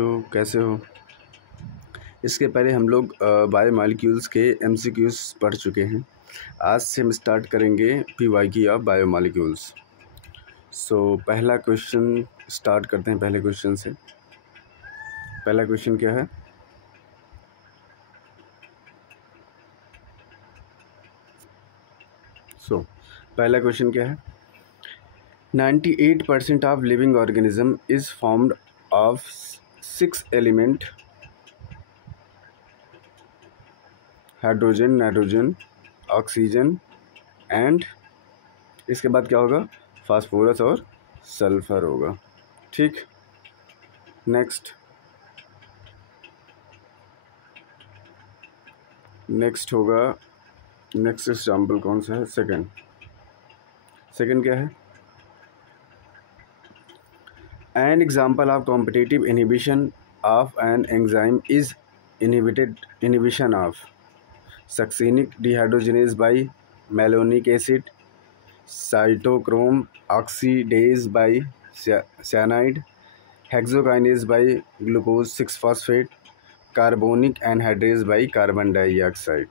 तो कैसे हो। इसके पहले हम लोग बायोमॉलिक्यूल्स के एमसीक्यूज पढ़ चुके हैं। आज से हम स्टार्ट करेंगे पीवाईक्यू ऑफ बायोमॉलिक्यूल्स। सो पहला क्वेश्चन स्टार्ट करते हैं। पहले क्वेश्चन से। पहला क्वेश्चन क्या है? पहला क्वेश्चन क्या है? 98% of living organism is formed of 6 element: hydrogen, nitrogen, oxygen and इसके बाद क्या होगा? फास्फोरस और सल्फर होगा। ठीक। नेक्स्ट होगा, नेक्स्ट एग्जाम्पल कौन सा है? सेकंड क्या है? An example of competitive inhibition of an enzyme is inhibition of succinic dehydrogenase by malonic acid, cytochrome oxidase by cyanide, hexokinase by glucose six phosphate, carbonic anhydrase by carbon dioxide.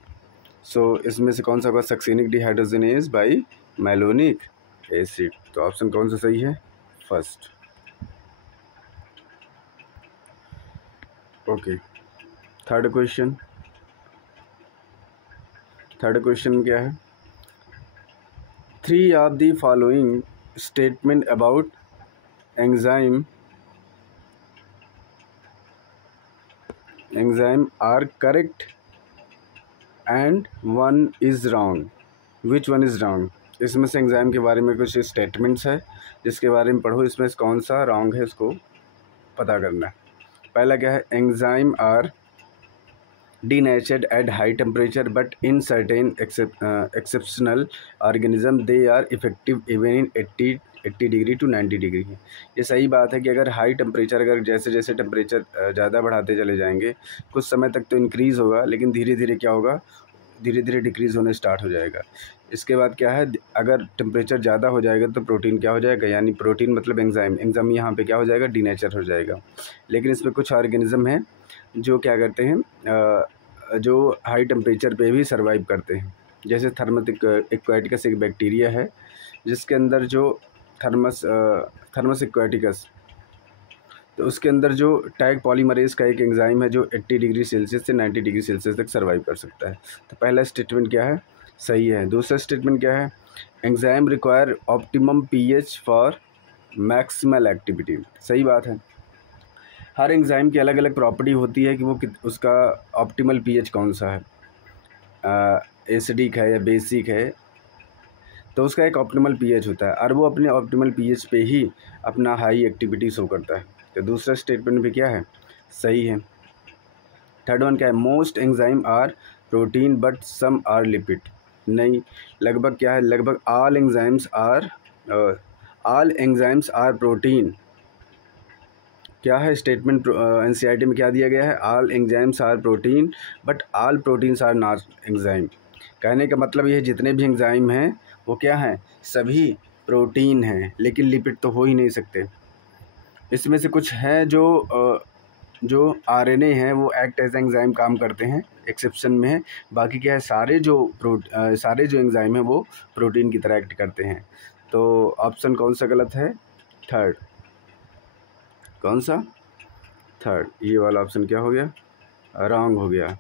So इसमें से कौन सा होगा? Succinic dehydrogenase by malonic acid. तो option कौन सा सही है? फर्स्ट। ओके। थर्ड क्वेश्चन क्या है? 3 of the following statement about enzyme are correct and 1 is wrong. Which 1 is wrong? इसमें से एंजाइम के बारे में कुछ स्टेटमेंट्स है जिसके बारे में पढ़ो। इसमें से कौन सा रॉन्ग है इसको पता करना है। पहला क्या है? Enzyme are denatured at high temperature but in certain exceptional organism they are effective even in 80 degree to 90 degree. ये सही बात है कि अगर हाई टेम्परेचर, अगर जैसे जैसे टेम्परेचर ज़्यादा बढ़ाते चले जाएंगे कुछ समय तक तो इंक्रीज़ होगा, लेकिन धीरे धीरे क्या होगा? धीरे धीरे डिक्रीज़ होने स्टार्ट हो जाएगा। इसके बाद क्या है? अगर टेम्परेचर ज़्यादा हो जाएगा तो प्रोटीन क्या हो जाएगा? यानी प्रोटीन मतलब एंजाइम यहाँ पे क्या हो जाएगा? डीनेचर हो जाएगा। लेकिन इसमें कुछ ऑर्गेनिज्म हैं जो क्या करते हैं, जो हाई टेम्परेचर पे भी सर्वाइव करते हैं। जैसे थर्मस एक्वाटिकस एक बैक्टीरिया है जिसके अंदर जो थर्मस एक्वाटिकस, तो उसके अंदर जो टैग पॉलीमरेज का एक एंजाइम है जो 80 डिग्री सेल्सियस से 90 डिग्री सेल्सियस तक सर्वाइव कर सकता है। तो पहला स्टेटमेंट क्या है? सही है। दूसरा स्टेटमेंट क्या है? Enzyme require optimum pH for maximal activity. सही बात है। हर एंजाइम की अलग अलग प्रॉपर्टी होती है कि वो उसका ऑप्टिमल पीएच कौन सा है, एसिडिक है या बेसिक है, तो उसका एक ऑप्टिमल पीएच होता है और वो अपने ऑप्टिमल पीएच पे ही अपना हाई एक्टिविटी शो करता है। तो दूसरा स्टेटमेंट भी क्या है? सही है। थर्ड वन क्या है? Most enzyme are protein but some are lipid. नहीं, लगभग क्या है? लगभग ऑल एंजाइम्स आर प्रोटीन। क्या है स्टेटमेंट? एनसीईआरटी में क्या दिया गया है? All enzymes are protein but all proteins are not enzyme. कहने का मतलब ये है जितने भी एंजाइम हैं वो क्या हैं? सभी प्रोटीन हैं, लेकिन लिपिड तो हो ही नहीं सकते। इसमें से कुछ हैं जो आरएनए हैं वो एक्ट एज एंजाइम काम करते हैं, एक्सेप्शन में है। बाकी क्या है? सारे जो एंजाइम हैं वो प्रोटीन की तरह एक्ट करते हैं। तो ऑप्शन कौन सा गलत है? थर्ड। कौन सा? थर्ड। ये वाला ऑप्शन क्या हो गया? रॉन्ग हो गया।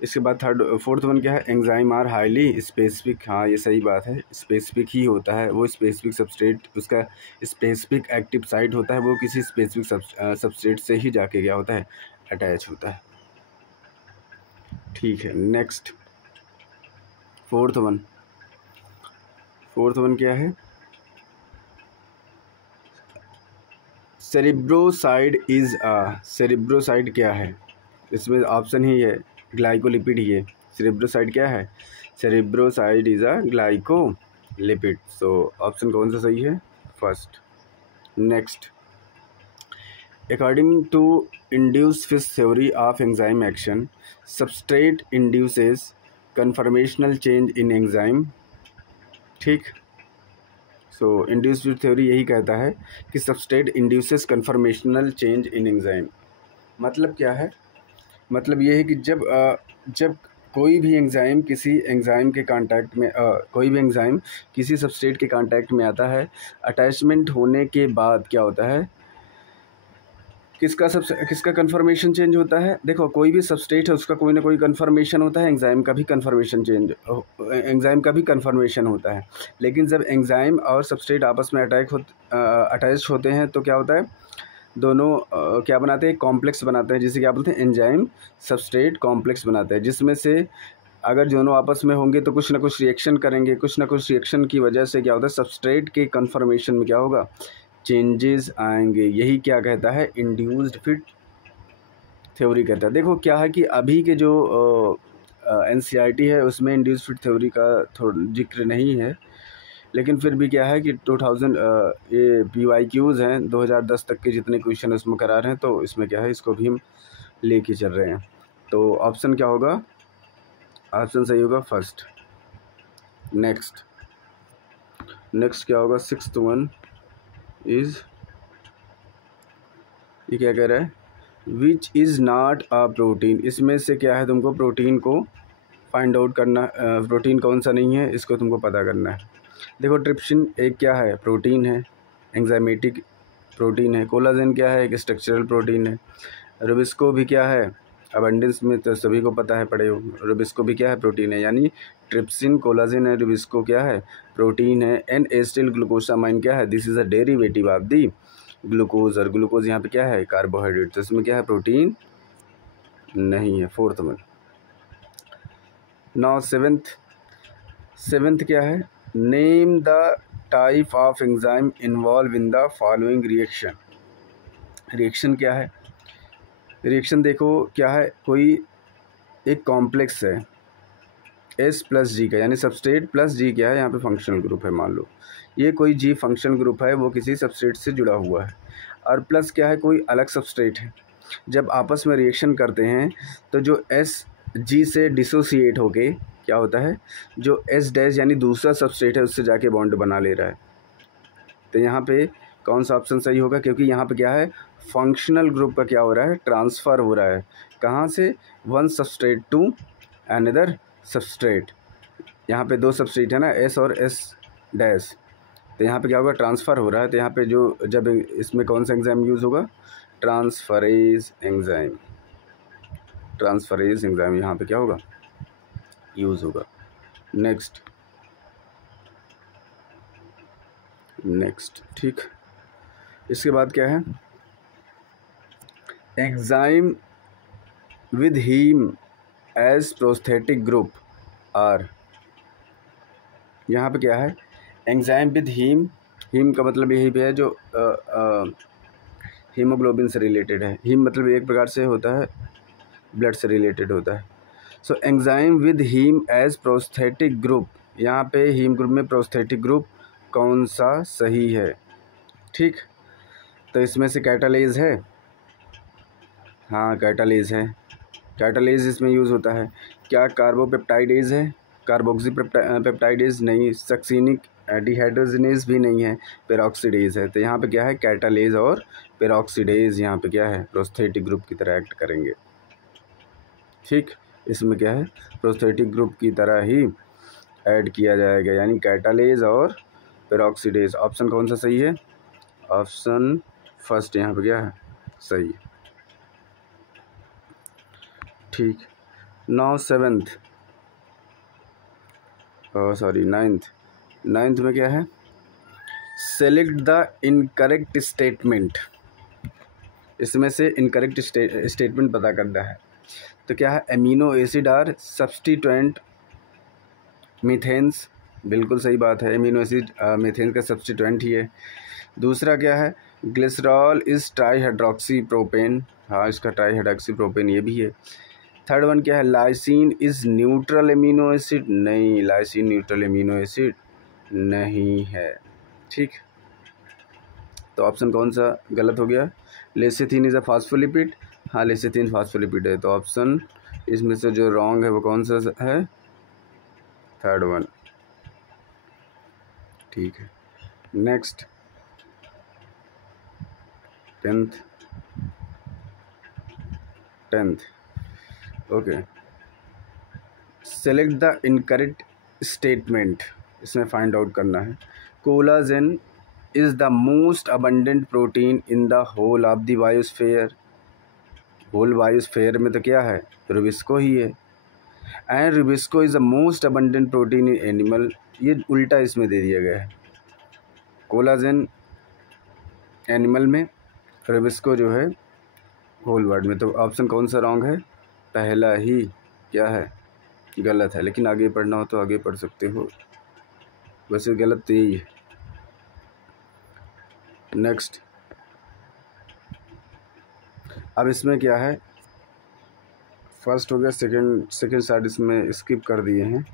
इसके बाद फोर्थ वन क्या है? Enzyme are highly specific. हाँ, ये सही बात है। स्पेसिफिक ही होता है वो, स्पेसिफिक सबस्ट्रेट, उसका स्पेसिफिक एक्टिव साइट होता है, वो किसी स्पेसिफिक सबस्ट्रेट से ही जाके क्या होता है? अटैच होता है। ठीक है। नेक्स्ट फोर्थ वन क्या है? सेरिब्रोसाइड क्या है? इसमें ऑप्शन ही है ग्लाइकोलिपिड ही है। सेरिब्रोसाइड क्या है? Cerebroside is a glycolipid. So option कौन सा सही है? First. Next, according to induce fit theory of enzyme action, substrate induces conformational change in enzyme. ठीक। सो इंड्यूस फिश थ्योरी यही कहता है कि substrate induces conformational change in enzyme. मतलब क्या है, मतलब ये है कि जब कोई भी एंजाइम किसी एंजाइम के कांटेक्ट में कोई भी एंजाइम किसी सबस्ट्रेट के कांटेक्ट में आता है, अटैचमेंट होने के बाद क्या होता है, किसका कन्फर्मेशन चेंज होता है। देखो कोई भी सबस्ट्रेट है उसका कोई ना कोई कन्फर्मेशन होता है, एंजाइम का भी कन्फर्मेशन होता है। लेकिन जब एंजाइम और सबस्ट्रेट आपस में अटैच होते हैं तो क्या होता है, दोनों क्या बनाते हैं, कॉम्प्लेक्स बनाते हैं, जिसे क्या बोलते हैं, एंजाइम सबस्ट्रेट कॉम्प्लेक्स बनाते हैं, जिसमें से अगर दोनों आपस में होंगे तो कुछ ना कुछ रिएक्शन करेंगे, कुछ ना कुछ रिएक्शन की वजह से क्या होता है, सबस्ट्रेट के कन्फर्मेशन में क्या होगा, चेंजेस आएंगे। यही क्या कहता है, इंड्यूस्ड फिट थ्योरी कहता है। देखो क्या है कि अभी के जो NCERT है उसमें इंड्यूस्ड फिट थ्योरी का थोड़ा जिक्र नहीं है, लेकिन फिर भी क्या है कि 2000 ये PYQs हैं 2010 तक के जितने क्वेश्चन उसमें करा रहे हैं, तो इसमें क्या है, इसको भी हम लेके चल रहे हैं। तो ऑप्शन क्या होगा, ऑप्शन सही होगा फर्स्ट। नेक्स्ट क्या होगा, 6th वन इज़, ये क्या कह रहा है, which is not a protein. इसमें से क्या है, तुमको प्रोटीन को फाइंड आउट करना, प्रोटीन कौन सा नहीं है इसको तुमको पता करना है। देखो ट्रिप्सिन एक क्या है, प्रोटीन है, एंजाइमेटिक प्रोटीन है। कोलाजन क्या है, एक स्ट्रक्चरल प्रोटीन है। रुबिस्को भी क्या है, अबंडेंस में तो सभी को पता है, पढ़े हो, रुबिस्को भी क्या है, प्रोटीन है। यानी ट्रिप्सिन, कोलाजन है, रुबिस्को क्या है, प्रोटीन है। एन एसिटिल ग्लूकोसामाइन क्या है, this is a derivative of the glucose, और ग्लूकोज यहाँ पे क्या है, कार्बोहाइड्रेट, तो इसमें क्या है, प्रोटीन नहीं है, 4th में। नाउ 7th क्या है, name the type of enzyme involve in the following reaction. Reaction क्या है, रिएक्शन देखो क्या है, कोई एक कॉम्प्लेक्स है S+G का, यानी सबस्ट्रेट प्लस G क्या है, यहाँ पे फंक्शनल ग्रुप है, मान लो ये कोई G फंक्शनल ग्रुप है, वो किसी सबस्ट्रेट से जुड़ा हुआ है, और प्लस क्या है, कोई अलग सबस्ट्रेट है। जब आपस में रिएक्शन करते हैं तो जो SG से डिसोसिएट होके क्या होता है, जो S- यानी दूसरा सबस्ट्रेट है उससे जाके बॉन्ड बना ले रहा है। तो यहाँ पे कौन सा ऑप्शन सही होगा, क्योंकि यहाँ पे क्या है, फंक्शनल ग्रुप का क्या हो रहा है, ट्रांसफ़र हो रहा है, कहाँ से, one substrate to another substrate. यहाँ पे 2 सबस्ट्रेट है ना, S और S-, तो यहाँ पे क्या होगा, ट्रांसफ़र हो रहा है। तो यहाँ पे जो जब इसमें कौन सा एंजाइम यूज़ होगा, ट्रांसफरेज एंजाइम, ट्रांसफरेज एंजाइम यहाँ पे क्या होगा, यूज़ होगा। नेक्स्ट ठीक, इसके बाद क्या है, enzyme with heme as prosthetic group are. यहाँ पे क्या है, एंजाइम विद हीम, हीम का मतलब यही पे है जो हीमोग्लोबिन से रिलेटेड है। हीम मतलब एक प्रकार से होता है, ब्लड से रिलेटेड होता है। So enzyme with heme as prosthetic group, यहाँ पे हीम ग्रुप में प्रोस्थेटिक ग्रुप कौन सा सही है, ठीक। तो इसमें से कैटालेज है, हाँ कैटालेज है, कैटालेज इसमें यूज़ होता है। क्या कार्बोपेप्टाइडेज है, कार्बोक्सी पेप्टाइडेज नहीं, सक्सिनिक डिहाइड्रोजिनेज भी नहीं है, पेरोक्सीडेज है। तो यहाँ पे क्या है, कैटालेज और पेरोक्सीडेज यहाँ पे क्या है, प्रोस्थेटिक ग्रुप की तरह एक्ट करेंगे, ठीक। इसमें क्या है, प्रोस्थेटिक ग्रुप की तरह ही ऐड किया जाएगा, यानी कैटालेज और पेरोक्सीडेज। ऑप्शन कौन सा सही है, ऑप्शन फर्स्ट यहाँ पे क्या है, सही है, ठीक। नाउ 7th, सॉरी 9th में क्या है, सेलेक्ट द इनकरेक्ट स्टेटमेंट। इसमें से इनकरेक्ट स्टेटमेंट पता करना है। तो क्या है, एमिनो एसिड आर सब्सटीट्यूएंट मीथेन्स, बिल्कुल सही बात है, एमिनो एसिड मीथेन का सब्सटीट्यूएंट ही है। दूसरा क्या है, ग्लिसरॉल इज़ ट्राईहाइड्रोक्सी प्रोपेन, हाँ इसका ट्राईहाइड्रोक्सी प्रोपेन ये भी है। थर्ड वन क्या है, lysine is neutral amino acid, नहीं लाइसिन न्यूट्रल एमिनो एसिड नहीं है, ठीक। तो ऑप्शन कौन सा गलत हो गया, लेसिथिन इज़ अ फास्फोलिपिड, हाँ लेसिथिन फास्फोलिपिड है। तो ऑप्शन इसमें से जो रॉन्ग है वो कौन सा है, 3rd वन, ठीक है। Next 10th, 10th। Okay, select the incorrect statement, इसमें फाइंड आउट करना है। Collagen is the most abundant protein in the whole of the biosphere. Whole biosphere में तो क्या है, रुबिस्को ही है। And rubisco is the most abundant protein in animal, ये उल्टा इसमें दे दिया गया है। कोलाजन एनिमल में, रुबिस्को जो है होल वर्ड में। तो ऑप्शन कौन सा रॉन्ग है, पहला ही क्या है, गलत है। लेकिन आगे पढ़ना हो तो आगे पढ़ सकते हो, वैसे गलत तो यही है। नेक्स्ट, अब इसमें क्या है, फर्स्ट हो गया, सेकंड साइड इसमें स्किप कर दिए हैं।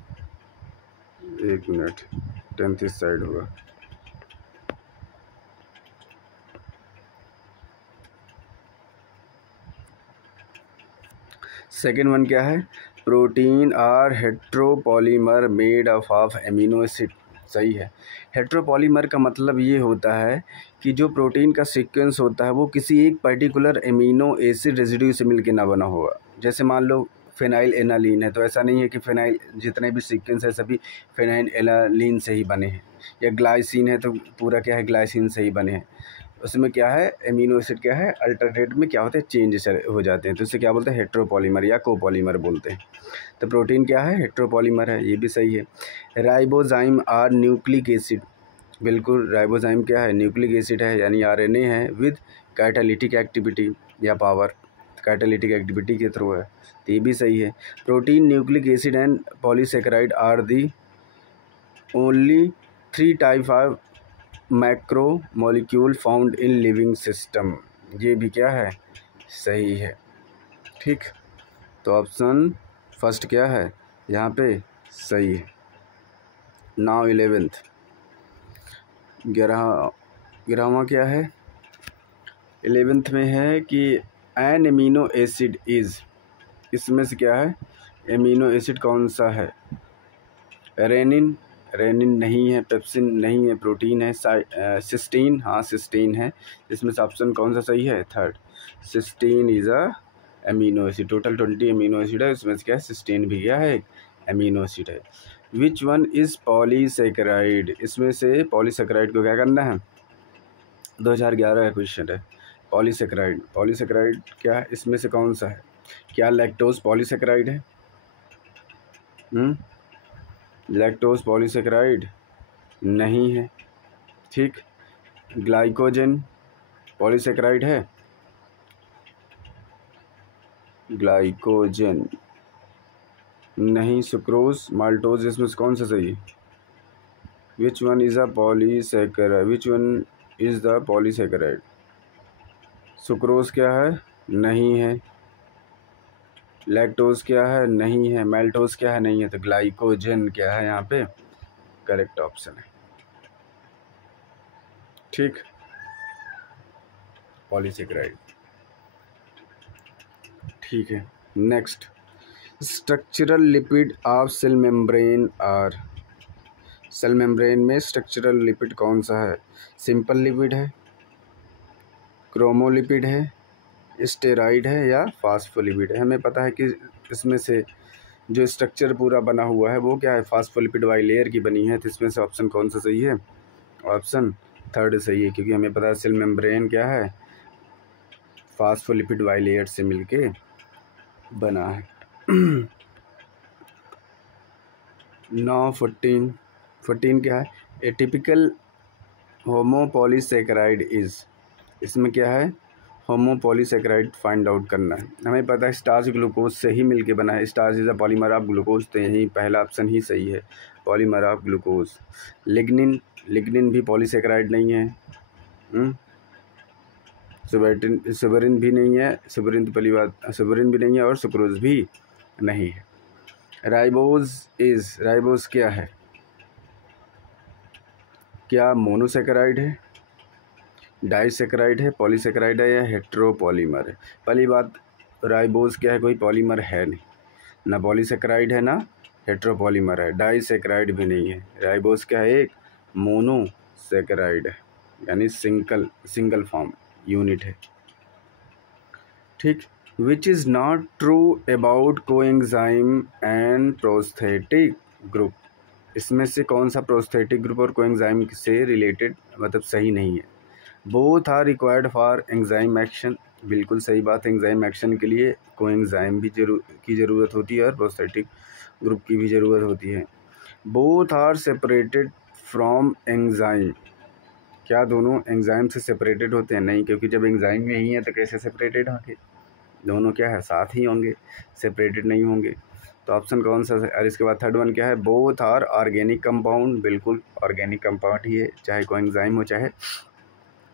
1 मिनट, 10th इस साइड होगा। सेकेंड वन क्या है, protein are heteropolymer made of amino acid. सही है। हेट्रोपॉलीमर का मतलब ये होता है कि जो प्रोटीन का सीक्वेंस होता है वो किसी एक पर्टिकुलर एमिनो एसिड रेजिड्यू से मिलके ना बना होगा। जैसे मान लो फिनाइल एनालीन है, तो ऐसा नहीं है कि फिनाइल जितने भी सीक्वेंस है सभी फिनाइल एनालीन से ही बने हैं, या ग्लाइसिन है तो पूरा क्या है ग्लाइसिन से ही बने हैं। उसमें क्या है, एमिनो एसिड क्या है, अल्टरनेट में क्या होते हैं, चेंज हो जाते हैं, तो इससे क्या बोलते हैं, हेट्रोपॉलीमर या कोपॉलीमर बोलते हैं। तो प्रोटीन क्या है, हेट्रोपॉलीमर है, ये भी सही है। राइबोजाइम आर न्यूक्लिक एसिड, बिल्कुल राइबोजाइम क्या है, न्यूक्लिक एसिड है, यानी आरएनए है विद कैटालिटिक एक्टिविटी या पावर, कैटालिटिक एक्टिविटी के थ्रू है, तो ये भी सही है। Protein, nucleic acid and polysaccharide are the only 3 type of macromolecule found in living system, ये भी क्या है, सही है। ठीक, तो ऑप्शन फर्स्ट क्या है यहाँ पे, सही है। नाउ 11th, 11वां क्या है, 11th में है कि एन एमिनो एसिड इज़, इसमें से क्या है, एमिनो एसिड कौन सा है, रेनिन, रेनिन नहीं है, पेप्सिन नहीं है, प्रोटीन है, सिस्टीन, हाँ सिस्टीन है। इसमें से ऑप्शन कौन सा सही है, third, cysteine is a amino acid. Total 20 amino acid है, इसमें से क्या है, सिस्टीन भी क्या है, एमिनो एसिड है। विच वन इज़ पॉलीसेकेराइड, इसमें से पॉलीसेकेराइड को क्या करना है, 2011 का क्वेश्चन है। पॉलीसेकेराइड, पॉलीसेकेराइड क्या है, इसमें से कौन सा है, क्या लैक्टोज पॉलीसेकेराइड है, लैक्टोज पॉलीसेकेराइड नहीं है। ठीक, ग्लाइकोजन पॉलीसेकेराइड है, ग्लाइकोजन नहीं। सुक्रोज, माल्टोज, इसमें से कौन सा सही है, which one is a polysaccharide, which one is the polysaccharide, sucrose क्या है, नहीं है, लैक्टोज क्या है, नहीं है, माल्टोज क्या है, नहीं है, तो ग्लाइकोजन क्या है यहाँ पे करेक्ट ऑप्शन है। ठीक, पॉलीसेकेराइड, ठीक है। Next, structural lipid of cell membrane are, cell membrane में स्ट्रक्चरल लिपिड कौन सा है, सिंपल लिपिड है, क्रोमोलिपिड है, स्टेरॉइड है या फास्फोलिपिड है। हमें पता है कि इसमें से जो स्ट्रक्चर पूरा बना हुआ है वो क्या है, फास्फोलिपिड बाइलेयर की बनी है, तो इसमें से ऑप्शन कौन सा सही है, ऑप्शन थर्ड सही है, क्योंकि हमें पता है सेल मेम्ब्रेन क्या है, फास्फोलिपिड बाइलेयर से मिलके बना है। 9 14 क्या है, ए टिपिकल होमोपॉलीसेकेराइड इज़, इसमें क्या है, होमोपॉलीसेकेराइड फाइंड आउट करना है। हमें पता है स्टार्च ग्लूकोज से ही मिलके बना है, starch is a polymer of glucose, तो यही पहला ऑप्शन ही सही है, polymer of glucose. Lignin, lignin भी पॉलीसेकेराइड नहीं है। सुबेरिन भी नहीं है, सुबेरिन तो पहली बात, सुबेरिन भी नहीं है और सुक्रोज भी नहीं है। राइबोज इज़, राइबोज क्या है, क्या मोनोसेकेराइड है, डाइसेकेराइड है, पॉलीसेकेराइड है या हेट्रोपॉलीमर है। पहली बात, राइबोज क्या है, कोई पॉलीमर है नहीं, ना पॉलीसेकेराइड है ना हेट्रोपॉलीमर है, डाइसेकेराइड भी नहीं है। राइबोज क्या है, एक मोनोसेकेराइड है, यानी सिंगल फॉर्म यूनिट है। ठीक, which is not true about coenzyme and prosthetic group. इसमें से कौन सा प्रोस्थेटिक ग्रुप और कोएंजाइम से रिलेटेड मतलब सही नहीं है। Both are required for enzyme action, बिल्कुल सही बात है। एंजाइम एक्शन के लिए कोएंजाइम भी की ज़रूरत होती है और प्रोस्थेटिक ग्रुप की भी ज़रूरत होती है। Both are separated from enzyme, क्या दोनों एंजाइम से सेपरेटेड होते हैं? नहीं, क्योंकि जब एंजाइम में ही है तो कैसे सेपरेटेड होंगे, दोनों क्या है साथ ही होंगे, सेपरेटेड नहीं होंगे। तो ऑप्शन कौन सा है? और इसके बाद थर्ड वन क्या है? बोथ आर ऑर्गेनिक कंपाउंड, बिल्कुल ऑर्गेनिक कंपाउंड ही है, चाहे कोएंजाइम हो चाहे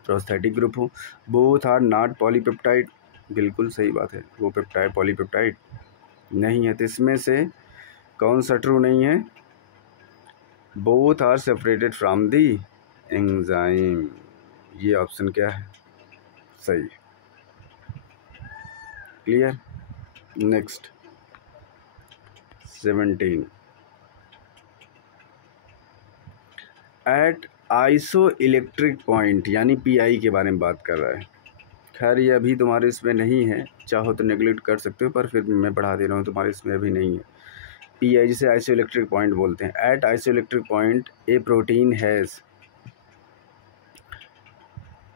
प्रोस्थेटिक ग्रुप हो। बोथ आर नॉट पॉलीपेप्टाइड, बिल्कुल सही बात है, वो पेप्टाइड पॉलीपेप्टाइड नहीं है। तो इसमें से कौन सा ट्रू नहीं है? Both are separated from the enzyme, ये ऑप्शन क्या है? सही। Clear. Next 17 at iso electric point यानी पीआई के बारे में बात कर रहा है। खैर ये अभी तुम्हारे इसमें नहीं है, चाहो तो नेगलेक्ट कर सकते हो, पर फिर मैं पढ़ा दे रहा हूँ, तुम्हारे इसमें अभी नहीं है। पीआई जिसे आइसो इलेक्ट्रिक पॉइंट बोलते हैं। At iso electric point a protein has,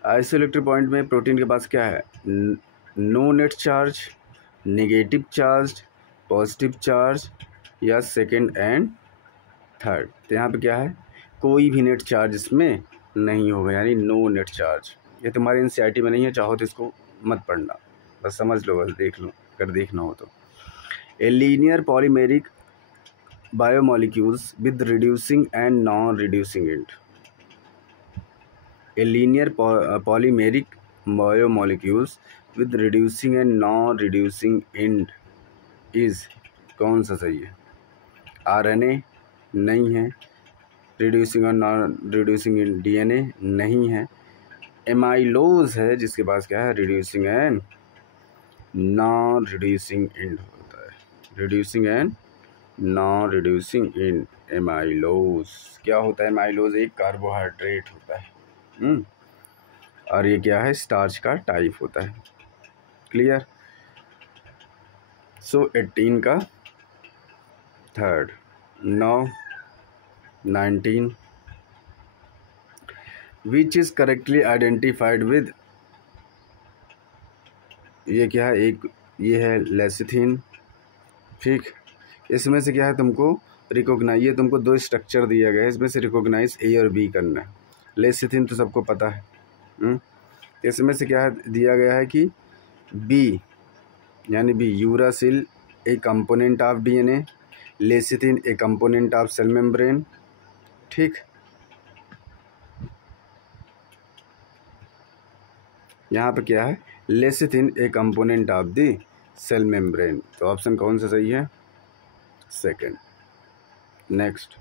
iso electric point में प्रोटीन के पास क्या है? No net charge, negative charge, positive charge या सेकेंड एंड थर्ड। तो यहाँ पे क्या है? कोई भी नेट चार्ज इसमें नहीं होगा, यानी नो नेट चार्ज। ये तुम्हारे एनसीईआरटी में नहीं है, चाहो तो इसको मत पढ़ना, बस समझ लो, बस देख लो अगर देखना हो तो। A linear polymeric biomolecules with reducing and non reducing and. A linear polymeric biomolecules with reducing and non reducing and is, कौन सा सही है? आरएनए नहीं है, रिड्यूसिंग और नॉन रिड्यूसिंग इन डीएनए नहीं है, एमाइलोज है जिसके पास क्या है? Reducing and non reducing and होता है, reducing and non reducing in amylose. क्या होता है एमाइलोज? एक कार्बोहाइड्रेट होता है, और ये क्या है? स्टार्च का टाइप होता है। क्लियर। सो 18 का third. 19 which is correctly identified with, ये क्या है? एक ये है लेसिथिन, ठीक। इसमें से क्या है? तुमको रिकॉग्नाइज, ये तुमको दो स्ट्रक्चर दिया गया है, इसमें से रिकॉग्नाइज ए और बी करना है। लेसिथिन तो सबको पता है। इसमें से क्या है दिया गया है कि बी, यानी B uracil a component of DNA, lecithin a component of cell membrane, ठीक। यहाँ पे क्या है? Lecithin a component of the cell membrane. तो ऑप्शन कौन सा सही है? Second. Next,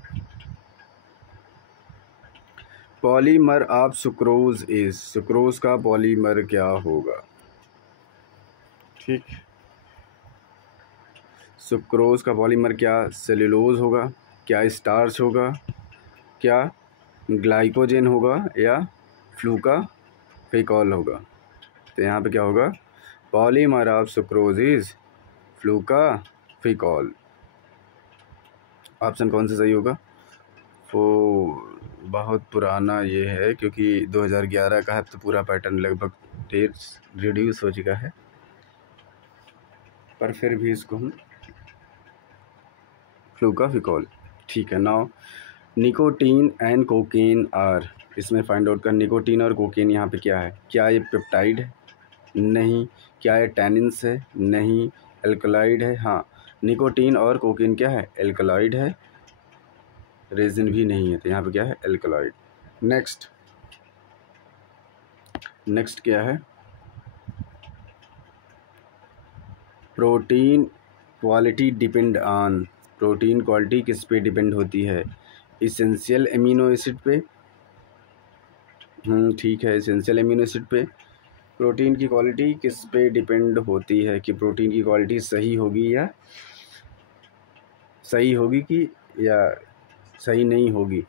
polymer of sucrose is, sucrose का पॉलीमर क्या होगा? ठीक, सुक्रोज का पॉलीमर क्या? सेल्यूलोज होगा, क्या स्टार्च होगा, क्या ग्लाइकोजन होगा, या फ्लूकाफिकॉल होगा? तो यहाँ पे क्या होगा? पॉलीमर ऑफ सुक्रोज इज फ्लूकाफिकॉल। ऑप्शन कौन सा सही होगा? वो बहुत पुराना ये है, क्योंकि 2011 का है, तो पूरा पैटर्न लगभग रिड्यूस हो चुका है, पर फिर भी इसको हम फ्लूकाफिकॉल, ठीक है। Now nicotine and cocaine are, इसमें फाइंड आउट कर निकोटीन और कोकेन यहाँ पे क्या है? क्या ये पेप्टाइड है? नहीं। क्या ये टैनिन्स है? नहीं। एल्कलॉइड है? हाँ। निकोटीन और कोकेन क्या है? एल्कलॉइड है, रेजिन भी नहीं है, तो यहाँ पे क्या है? एल्कलॉइड। नेक्स्ट क्या है? Protein quality depend on, protein quality किस पे डिपेंड होती है? इसेंशियल एमिनो एसिड पे, ठीक है, इसेंशियल एमिनो एसिड पे। प्रोटीन की क्वालिटी किस पे डिपेंड होती है कि प्रोटीन की क्वालिटी सही होगी या सही नहीं होगी?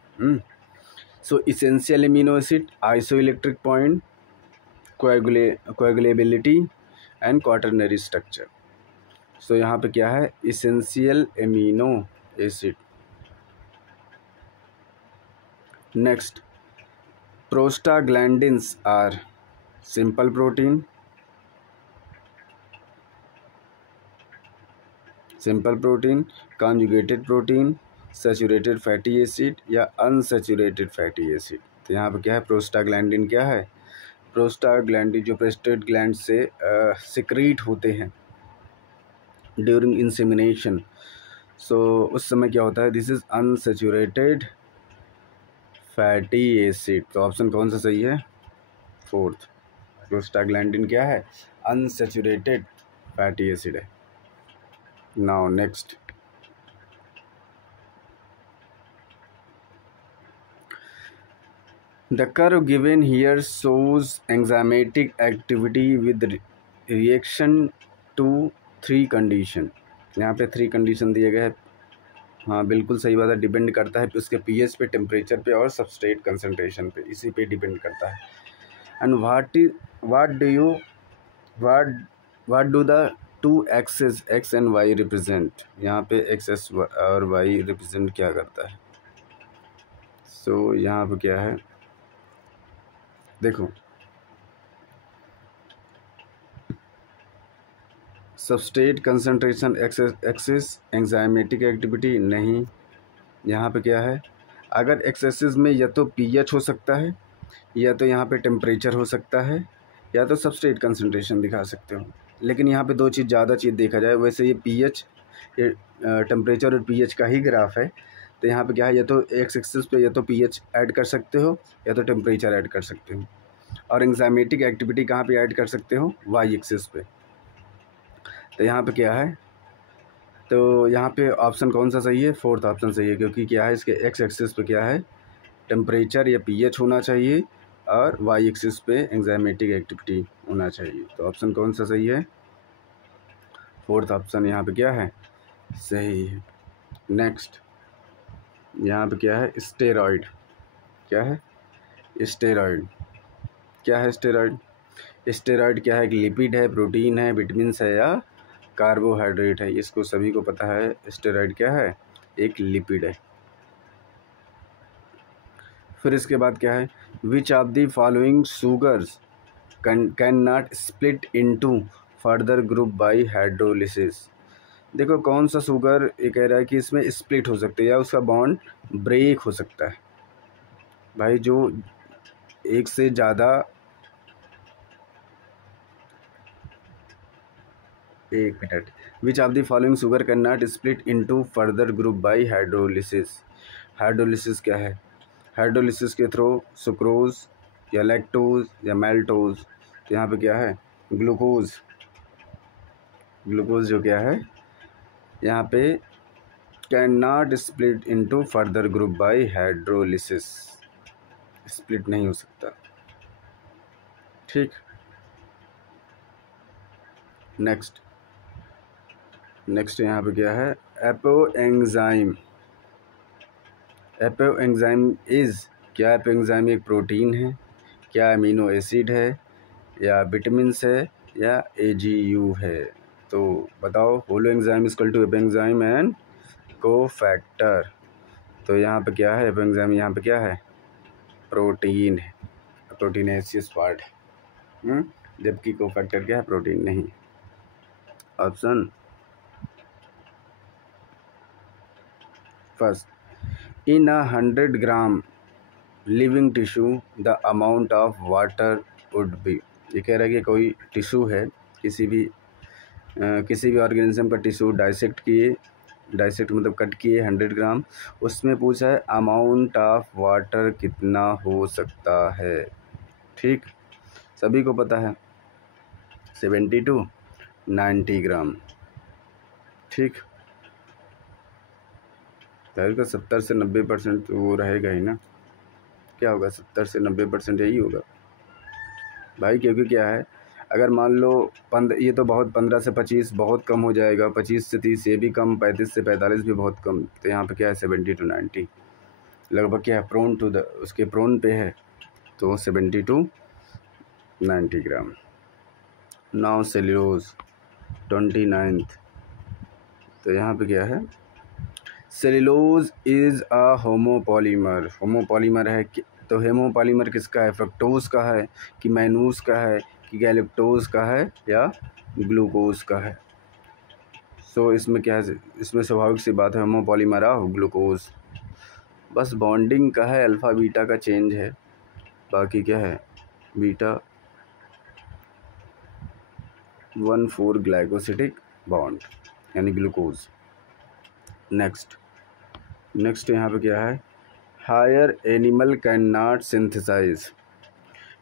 So essential amino acid, iso electric point, coagulability and quaternary structure. So यहाँ पे क्या है, essential amino acid. Next, prostaglandins are simple protein, conjugated protein, saturated fatty acid या अनसैचुरेटेड फैटी एसिड। तो यहाँ पे क्या है, प्रोस्टाग्लैंडिन क्या है, प्रोस्टाग्लैंडिन जो प्रोस्टेट ग्लैंड से सिक्रीट होते हैं ड्यूरिंग इंसेमिनेशन। सो उस समय क्या होता है, this is unsaturated fatty acid. तो ऑप्शन कौन सा सही है, फोर्थ। प्रोस्टाग्लैंडिन क्या है, अनसैचुरेटेड फैटी एसिड है। Now next, the curve given here shows enzymatic activity with reaction to 3 condition। यहाँ पे 3 कंडीशन दिए गए हैं। हाँ बिल्कुल सही बात है, डिपेंड करता है उसके पीएच पे, टेम्परेचर पे और सबस्ट्रेट कंसंट्रेशन पे, इसी पे डिपेंड करता है। And what do the 2 axes X and Y represent. यहाँ पे एक्स और वाई रिप्रेजेंट क्या करता है। सो यहाँ पे क्या है, देखो substrate concentration axes, enzymatic activity नहीं। यहाँ पे क्या है, अगर एक्सेसिस में या तो पीएच हो सकता है, या तो यहाँ पे टेम्परेचर हो सकता है, या तो सबस्ट्रेट कंसंट्रेशन दिखा सकते हो। लेकिन यहाँ पे 2 चीज़ ज़्यादा चीज़ देखा जाए, वैसे ये पीएच, ये टेम्परेचर और पीएच का ही ग्राफ है। तो यहाँ पे क्या है, या तो एक्स एक्सिस पे या तो पीएच ऐड कर सकते हो, या तो टेम्परेचर ऐड कर सकते हो। और एंजाइमेटिक एक्टिविटी कहाँ पे ऐड कर सकते हो, वाई एक्सिस पे। तो यहाँ पे क्या है, तो यहाँ पे ऑप्शन कौन सा सही है, फोर्थ ऑप्शन सही है, क्योंकि क्या है, इसके एक्स एक्सिस पे क्या है, टेम्परेचर या पीएच होना चाहिए, और वाई एक्सिस पे एंजाइमेटिक एक्टिविटी होना चाहिए। तो ऑप्शन कौन सा सही है, फोर्थ ऑप्शन यहाँ पे क्या है, सही है। नेक्स्ट, यहाँ पे क्या है, स्टेरॉइड। क्या है, स्टेरॉइड क्या है, स्टेरॉइड क्या है, एक लिपिड है, प्रोटीन है, विटामिन्स है या कार्बोहाइड्रेट है। इसको सभी को पता है, स्टेरॉइड क्या है, एक लिपिड है। फिर इसके बाद क्या है, which of the following sugars can not split into further group by hydrolysis. देखो कौन सा शुगर ये कह रहा है कि इसमें स्प्लिट हो सकता है या उसका बॉन्ड ब्रेक हो सकता है। भाई जो एक से ज़्यादा, एक minute, which of the following sugar cane not split into further group by hydrolysis. Hydrolysis क्या है, हाइड्रोलिसिस के थ्रू सुक्रोज या लैक्टोज या मेल्टोज। तो यहाँ पे क्या है, ग्लूकोज जो क्या है यहाँ पे, can not split into further group by hydrolysis, split नहीं हो सकता। ठीक, नेक्स्ट यहाँ पे क्या है, एपो एंजाइम इज़, क्या एपो एंजाइम एक प्रोटीन है, क्या अमीनो एसिड है, या विटामिन्स है, या AGU है। तो बताओ, holoenzyme equal to apoenzyme and cofactor. तो यहाँ पे क्या है, एपो एंजाइम यहाँ पे क्या है, प्रोटीन है, प्रोटीनेशियस पार्ट है। जबकि कोफैक्टर क्या है, प्रोटीन नहीं। Option first, in 100 gram living tissue the amount of water would be. ये कह रहा है कि कोई टिश्यू है, किसी भी ऑर्गेनिज्म का टिश्यू डाइसेक्ट मतलब कट किए 100 ग्राम, उसमें पूछा है अमाउंट ऑफ वाटर कितना हो सकता है। ठीक, सभी को पता है 70 to 90 ग्राम। ठीक, जाहिर का 70 से 90% तो वो रहेगा ही ना, क्या होगा 70 से 90% यही होगा भाई। क्योंकि क्या है, अगर मान लो ये तो बहुत 15 से 25 बहुत कम हो जाएगा, 25 से 30 ये भी कम, 35 से 45 भी बहुत कम। तो यहाँ पे क्या है 70 to 90 लगभग क्या है, प्रोन टू द उसके प्रोन पे है, तो 70 to 90 gram. Now cellulose 29th। तो यहाँ पे क्या है, cellulose is a homopolymer. Homopolymer है तो होमोपॉलीमर किसका है, फ्रक्टोज का है कि मैनूस का है कि गैलेक्टोज का है या ग्लूकोज का है। सो इसमें क्या है, इसमें स्वाभाविक सी बात है होमोपॉलीमर ऑफ ग्लूकोज। बस बॉन्डिंग का है, अल्फ़ा बीटा का चेंज है, बाकी क्या है बीटा 1,4 ग्लाइकोसिटिक बॉन्ड यानी ग्लूकोज। नेक्स्ट यहाँ पे क्या है, higher animal can not synthesize.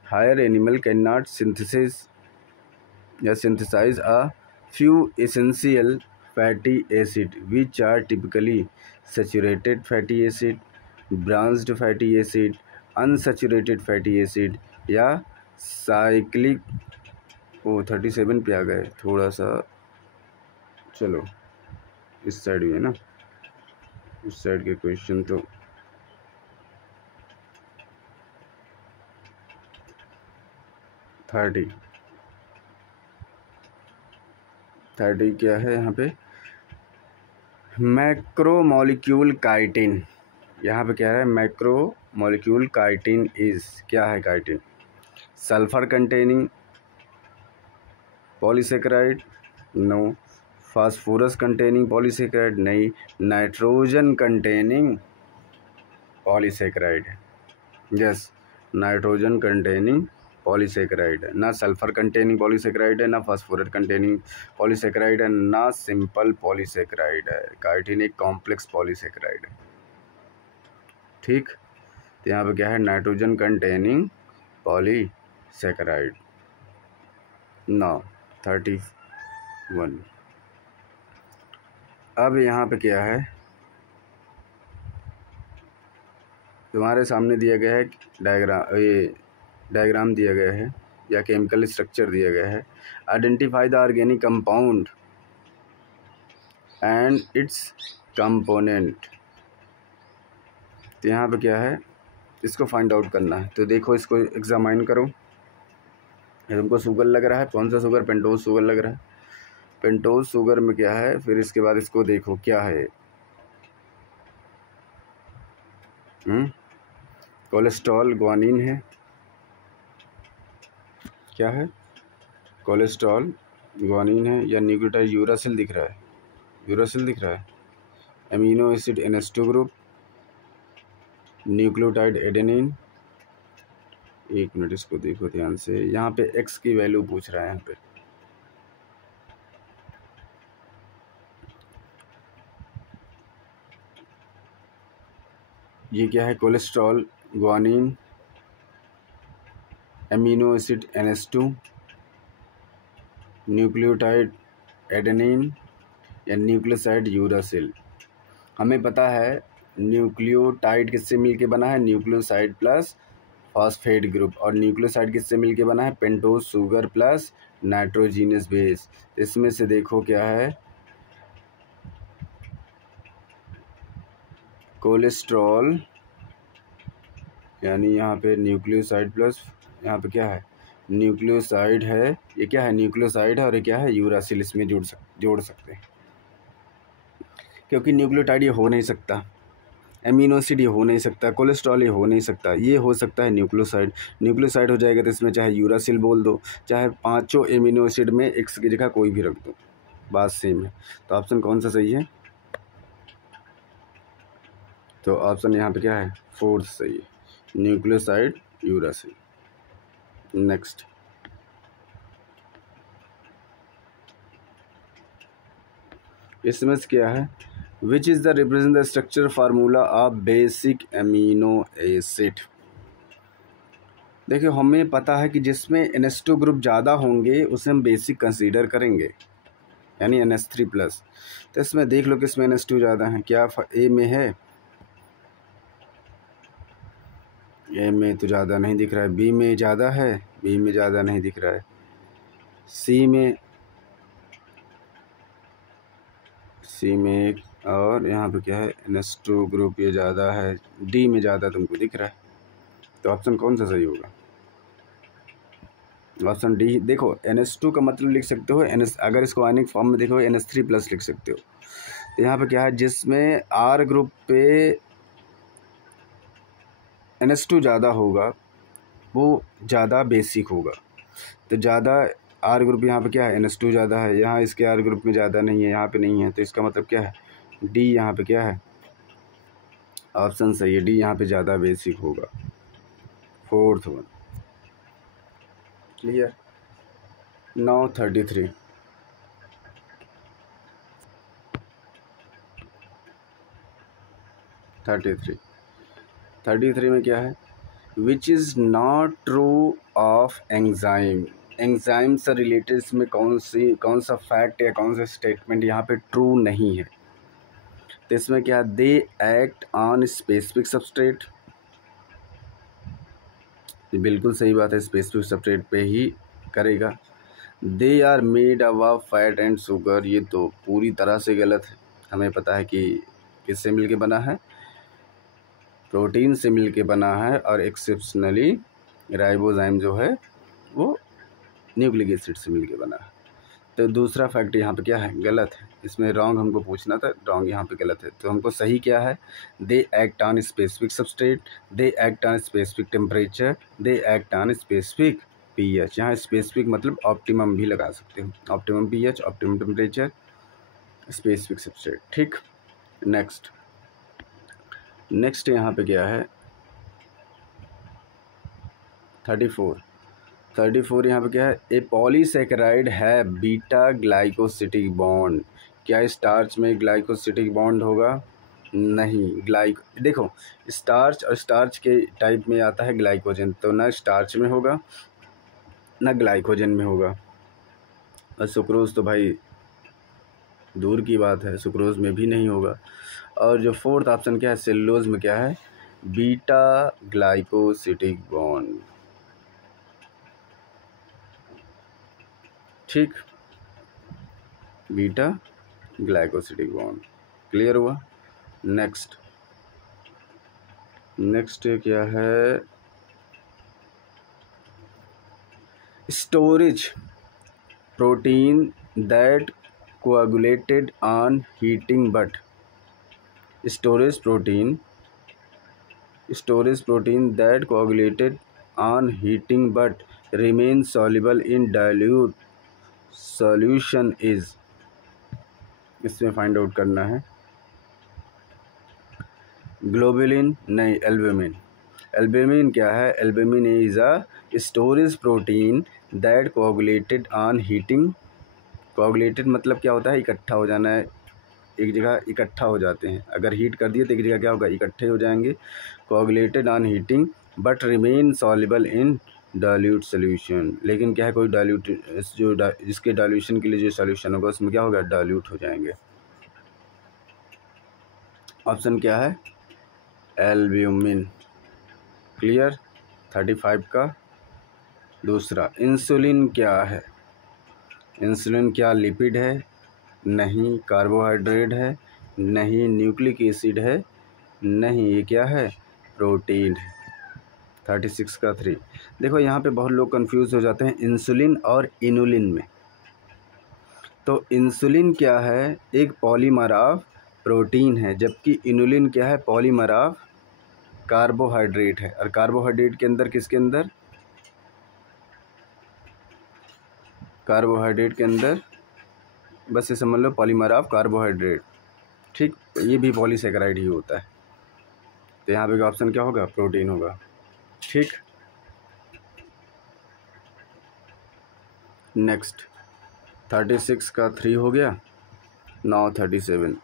Higher animal can not synthesize a few essential fatty acid which are typically saturated fatty acid, branched fatty acid, unsaturated fatty acid या cyclic. 37 पे आ गए थोड़ा सा, चलो इस साइड भी है ना, इस साइड के क्वेश्चन तो थर्टी क्या है यहाँ पे, मैक्रोमोलिक्यूल काइटिन। यहाँ पे क्या है, मैक्रोमोलिक्यूल काइटिन इज़, क्या है chitin, sulphur containing polysaccharide, no. Phosphorus containing polysaccharide, नहीं। Nitrogen containing polysaccharide, yes, nitrogen containing polysaccharide है, ना सल्फर कंटेनिंग पॉलीसेकेराइड है, ना फास्फोरस कंटेनिंग पॉलीसेकेराइड है, ना सिंपल पॉलीसेकेराइड है। काइटिन एक कॉम्प्लेक्स पॉलीसेकेराइड है, ठीक। तो यहाँ पे क्या है, नाइट्रोजन कंटेनिंग पॉलीसेकेराइड। नाउ 31। अब यहाँ पे क्या है, तुम्हारे सामने दिया गया है डायग्राम दिया गया है या केमिकल स्ट्रक्चर दिया गया है। Identify the organic compound and it's component. तो यहाँ पे क्या है, इसको फाइंड आउट करना है। तो देखो इसको एग्जामाइन करो। ये तुमको शुगर लग रहा है, कौन सा शुगर, पेंटोज शुगर लग रहा है। पेंटोज शुगर में क्या है, फिर इसके बाद इसको देखो क्या है, कोलेस्ट्रॉल ग्वानिन है, क्या है, कोलेस्ट्रॉल ग्वानिन है या न्यूक्लियोटाइड यूरासिल दिख रहा है, यूरासिल दिख रहा है, amino acid NH2 group, nucleotide adenine. एक मिनट इसको देखो ध्यान से, यहाँ पे एक्स की वैल्यू पूछ रहा है। यहाँ पे ये क्या है, cholesterol guanine, amino acid NH2, nucleotide adenine या न्यूक्लियोसाइड यूरासिल। हमें पता है न्यूक्लियोटाइड किससे मिलके बना है, न्यूक्लियोसाइड प्लस फॉस्फेट ग्रुप, और न्यूक्लियोसाइड किससे मिलके बना है, pentose sugar plus nitrogenous base. इसमें से देखो क्या है, कोलेस्ट्रॉल यानी यहाँ पे न्यूक्लियोसाइड प्लस, यहाँ पे क्या है, न्यूक्लियोसाइड है, ये क्या है, न्यूक्लियोसाइड है, और ये क्या है, यूरासिल। इसमें जोड़ सकते हैं, क्योंकि न्यूक्लियोटाइड ये हो नहीं सकता, एमिनो एसिड ये हो नहीं सकता, कोलेस्ट्रॉल ये हो नहीं सकता, ये हो सकता है न्यूक्लियोसाइड। न्यूक्लियोसाइड हो जाएगा तो इसमें चाहे यूरासिल बोल दो, चाहे पांचों एमिनो एसिड में एक्स की जगह कोई भी रख दो, बात सेम है। तो ऑप्शन कौन सा सही है, तो ऑप्शन यहाँ पे क्या है, 4th सही है, न्यूक्लियोसाइड यूरासिल। नेक्स्ट, इसमें क्या है, which is the represent the structure formula of basic amino acid. देखिए हमें पता है कि जिसमें NH2 ग्रुप ज़्यादा होंगे उसे हम बेसिक कंसीडर करेंगे, यानी NH3+। तो इसमें देख लो किसमें NH2 ज़्यादा है, क्या ए में है, ए में तो ज़्यादा नहीं दिख रहा है, बी में ज़्यादा है, बी में ज़्यादा नहीं दिख रहा है, सी में एक, और यहाँ पे क्या है, NH2 ग्रुप ये ज़्यादा है, डी में ज़्यादा तुमको दिख रहा है। तो ऑप्शन कौन सा सही होगा, ऑप्शन डी। देखो NH2 का मतलब लिख सकते हो NH, अगर इसको आयनिक फॉर्म में देखो NH3+ लिख सकते हो। तो यहाँ पे क्या है, जिसमें R ग्रुप पे NH2 ज़्यादा होगा वो ज़्यादा बेसिक होगा। तो ज़्यादा R ग्रुप यहाँ पे क्या है, NH2 ज़्यादा है, यहाँ इसके R ग्रुप में ज़्यादा नहीं है, यहाँ पे नहीं है, तो इसका मतलब क्या है, डी यहाँ पे क्या है, ऑप्शन सही है, डी यहाँ पे ज़्यादा बेसिक होगा। 4th one clear. नाउ 33 में क्या है, which is not true of enzyme. Enzyme से रिलेटेड इसमें कौन सा फैक्ट या कौन सा स्टेटमेंट यहाँ पे ट्रू नहीं है। तो इसमें क्या, they act on specific substrate, बिल्कुल सही बात है, स्पेसिफिक सबस्ट्रेट पे ही करेगा। They are made of fat and sugar, ये तो पूरी तरह से गलत है। हमें पता है कि किससे मिलके बना है, प्रोटीन से मिलके बना है, और एक्सेप्शनली राइबोजाइम जो है वो न्यूक्लिक एसिड से मिलके बना है। तो दूसरा फैक्ट यहाँ पे क्या है, गलत है। इसमें रॉन्ग हमको पूछना था, रॉन्ग यहाँ पे गलत है। तो हमको सही क्या है, दे act on specific substrate, they act on specific temperature, they act on specific pH। यहाँ स्पेसिफिक मतलब ऑप्टिमम भी लगा सकते हो, optimum pH, optimum temperature, specific substrate. ठीक, नेक्स्ट यहाँ पे क्या है 34 यहाँ पे क्या है, ए पॉलीसेकेराइड है बीटा ग्लाइकोसिटिक बॉन्ड। क्या स्टार्च में ग्लाइकोसिटिक बॉन्ड होगा, नहीं। देखो स्टार्च और स्टार्च के टाइप में आता है ग्लाइकोजन, तो ना स्टार्च में होगा ना ग्लाइकोजन में होगा। और सुक्रोज तो भाई दूर की बात है, सुक्रोज में भी नहीं होगा। और जो 4th ऑप्शन क्या है, सेलुलोज में क्या है, बीटा ग्लाइकोसिटिक बॉन्ड। ठीक, बीटा ग्लाइकोसिटिक बॉन्ड क्लियर हुआ। नेक्स्ट क्या है, storage protein that coagulated on heating but, storage protein that coagulated on heating but remain soluble in dilute solution is, इसमें फाइंड आउट करना है। ग्लोबुलिन नहीं, albumin. Albumin क्या है, albumin is a storage protein that coagulated on heating. Coagulated मतलब क्या होता है, इकट्ठा हो जाना है, एक जगह इकट्ठा हो जाते हैं। अगर हीट कर दिए तो एक जगह क्या होगा, इकट्ठे हो जाएंगे। Coagulated on heating but remain soluble in dilute solution, लेकिन क्या है, कोई डाइल्यूट जिसके डाइल्यूशन के लिए जो सॉल्यूशन होगा उसमें क्या होगा, डाइल्यूट हो जाएंगे। ऑप्शन क्या है, एल्ब्यूमिन। क्लियर। 35 का दूसरा, इंसुलिन क्या है, इंसुलिन क्या लिपिड है, नहीं। कार्बोहाइड्रेट है, नहीं। न्यूक्लिक एसिड है, नहीं। ये क्या है, प्रोटीन है। 36 का 3। देखो यहाँ पे बहुत लोग कंफ्यूज हो जाते हैं इंसुलिन और इनुलिन में। तो इंसुलिन क्या है, एक पॉलीमर ऑफ प्रोटीन है, जबकि इनुलिन क्या है, पॉलीमर ऑफ कार्बोहाइड्रेट है। और कार्बोहाइड्रेट के अंदर किसके अंदर, कार्बोहाइड्रेट के अंदर बस ये समझ लो पॉलीमर ऑफ कार्बोहाइड्रेट। ठीक, ये भी पॉलीसेकेराइड ही होता है। तो यहाँ पे ऑप्शन क्या होगा, प्रोटीन होगा। ठीक, नेक्स्ट 36 का 3 हो गया। Now 37।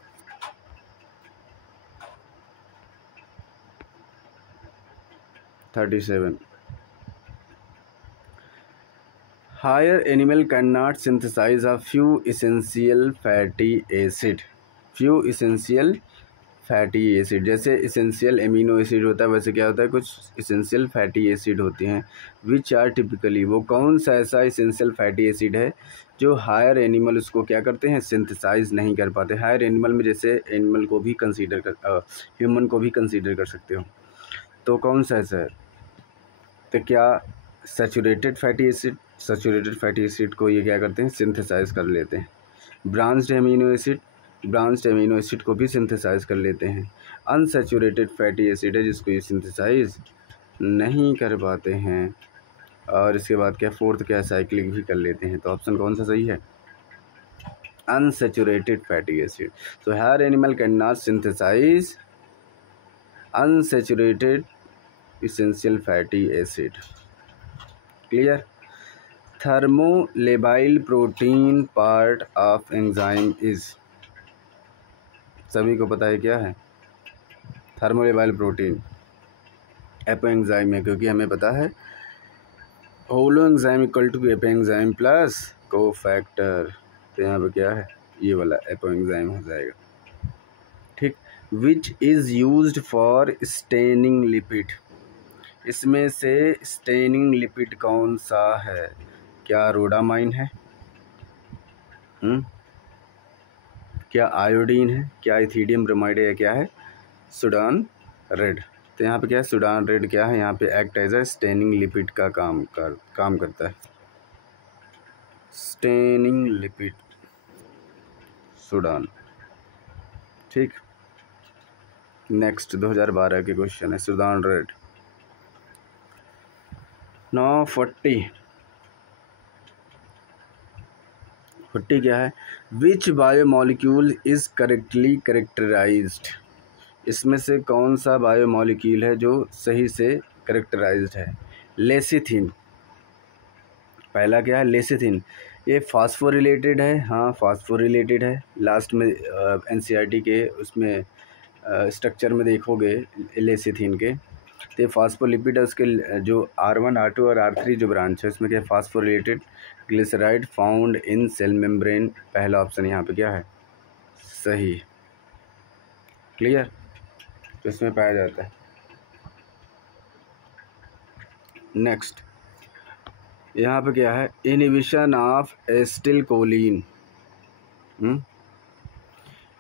Higher animal cannot synthesize a few essential fatty acid. जैसे इसेंशियल एमिनो एसिड होता है, वैसे क्या होता है, कुछ इसेंशियल फैटी एसिड होते हैं। विच आर टिपिकली, वो कौन सा ऐसा इसेंशियल फैटी एसिड है जो हायर एनिमल उसको क्या करते हैं, सिंथेसाइज नहीं कर पाते। हायर एनिमल में जैसे एनिमल को भी कंसीडर कर, ह्यूमन को भी कंसीडर कर सकते हो, तो कौन सा ऐसा है। तो क्या saturated fatty acid, saturated fatty acid को ये क्या करते हैं, सिंथेसाइज कर लेते हैं। ब्रांच्ड अमीनो एसिड को भी सिंथेसाइज कर लेते हैं। अनसैचुरेटेड फैटी एसिड है जिसको ये सिंथेसाइज नहीं कर पाते हैं। और इसके बाद क्या, फोर्थ क्या, साइक्लिक भी कर लेते हैं। तो ऑप्शन कौन सा सही है, unsaturated fatty acid. So here animal cannot synthesize unsaturated essential fatty acid. Clear? Thermolabile protein part of enzyme is, सभी को पता है क्या है थर्मोलेबाइल प्रोटीन, एपो एंजाइम है, क्योंकि हमें पता है holoenzyme equal to apoenzyme plus cofactor. तो यहाँ पे क्या है, ये वाला एपो एंजाइम हो जाएगा। ठीक। Which is used for staining lipid, इसमें से स्टेनिंग लिपिड कौन सा है, क्या रोडामाइन है, क्या आयोडीन है, क्या इथीडियम ब्रोमाइड है, या क्या है सुडान रेड। तो यहाँ पे क्या है, सुडान रेड क्या है, यहाँ पे act as a staining lipid का काम करता है। Staining lipid Sudan. ठीक। नेक्स्ट 2012 के क्वेश्चन है सुडान रेड। 40 क्या है, which biomolecule is correctly characterized, इसमें से कौन सा बायोमोलिक्यूल है जो सही से करेक्टराइज्ड है। लेसिथिन, पहला क्या है लेसिथिन, ये फास्फोरिलेटेड है, हाँ फास्फोरिलेटेड है। लास्ट में एनसीईआरटी के उसमें स्ट्रक्चर में देखोगे लेसिथिन के, तो फास्फोलिपिड है, उसके जो R1 R2 और R3 जो ब्रांच है उसमें क्या है, phosphorylated glyceride found in cell membrane. पहला ऑप्शन यहाँ पे क्या है सही। क्लियर, तो इसमें पाया जाता है। नेक्स्ट यहाँ पे क्या है, inhibition of acetylcholine,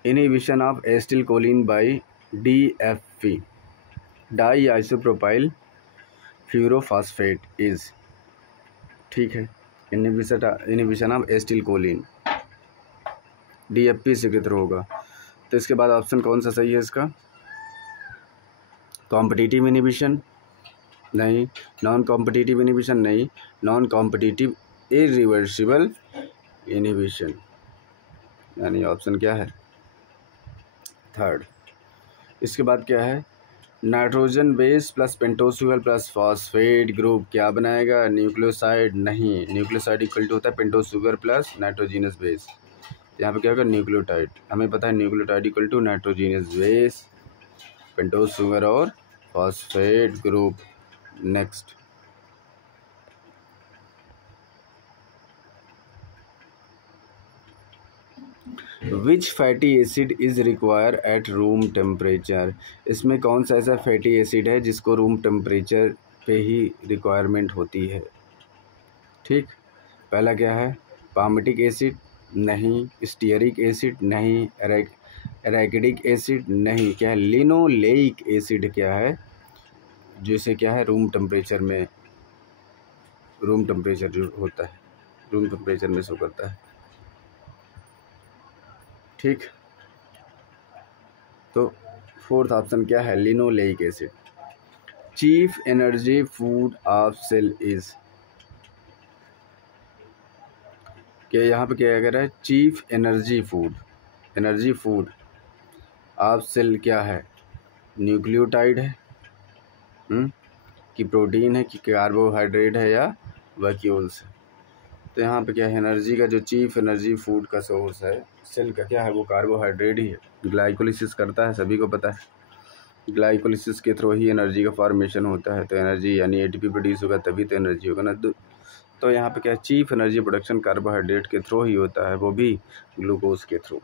inhibition of acetylcholine by DFP, di isopropyl fluorophosphate is. ठीक है, इनहिबिशन ऑफ एसिटिलकोलिन DFP से के थ्रू होगा। तो इसके बाद ऑप्शन कौन सा सही है इसका, कॉम्पिटिटिव इनहिबिशन नहीं, नॉन कॉम्पिटिटिव इनहिबिशन नहीं, नॉन कॉम्पिटिटिव इरिवर्सिबल इनहिबिशन, यानी ऑप्शन क्या है थर्ड। इसके बाद क्या है, nitrogen base plus pentose sugar plus phosphate group क्या बनाएगा, न्यूक्लियोसाइड नहीं, न्यूक्लियोसाइड इक्वल टू होता है pentose sugar plus nitrogenous base. यहाँ पे क्या होगा न्यूक्लियोटाइड, हमें पता है nucleotide equal to nitrogenous base pentose sugar और phosphate group. Next which fatty acid is require at room temperature, इसमें कौन सा ऐसा फैटी एसिड है जिसको रूम टेम्परेचर पे ही रिक्वायरमेंट होती है। ठीक, पहला क्या है पामिटिक एसिड नहीं, स्टीयरिक एसिड नहीं, एराकिडिक एसिड नहीं, क्या है लिनोलेइक एसिड क्या है, जैसे क्या है रूम टेम्परेचर में, रूम टेम्परेचर जो होता है रूम टेम्परेचर में शो करता है। ठीक, तो फोर्थ ऑप्शन क्या है linoleic acid. Chief energy food of cell is, क्या यहाँ पे क्या कह रहा है, chief energy food of cell क्या है, न्यूक्लियोटाइड है कि प्रोटीन है कि कार्बोहाइड्रेट है या वैक्यूल्स है। तो यहाँ पे क्या है एनर्जी का जो चीफ एनर्जी फूड का सोर्स है सेल का क्या है, वो कार्बोहाइड्रेट ही है। ग्लाइकोलिसिस करता है, सभी को पता है ग्लाइकोलिसिस के थ्रू ही एनर्जी का फॉर्मेशन होता है। तो एनर्जी यानी ATP प्रोड्यूस होगा तभी तो एनर्जी होगा ना। तो यहाँ पे क्या है चीफ एनर्जी प्रोडक्शन कार्बोहाइड्रेट के थ्रू ही होता है, वो भी ग्लूकोज के through.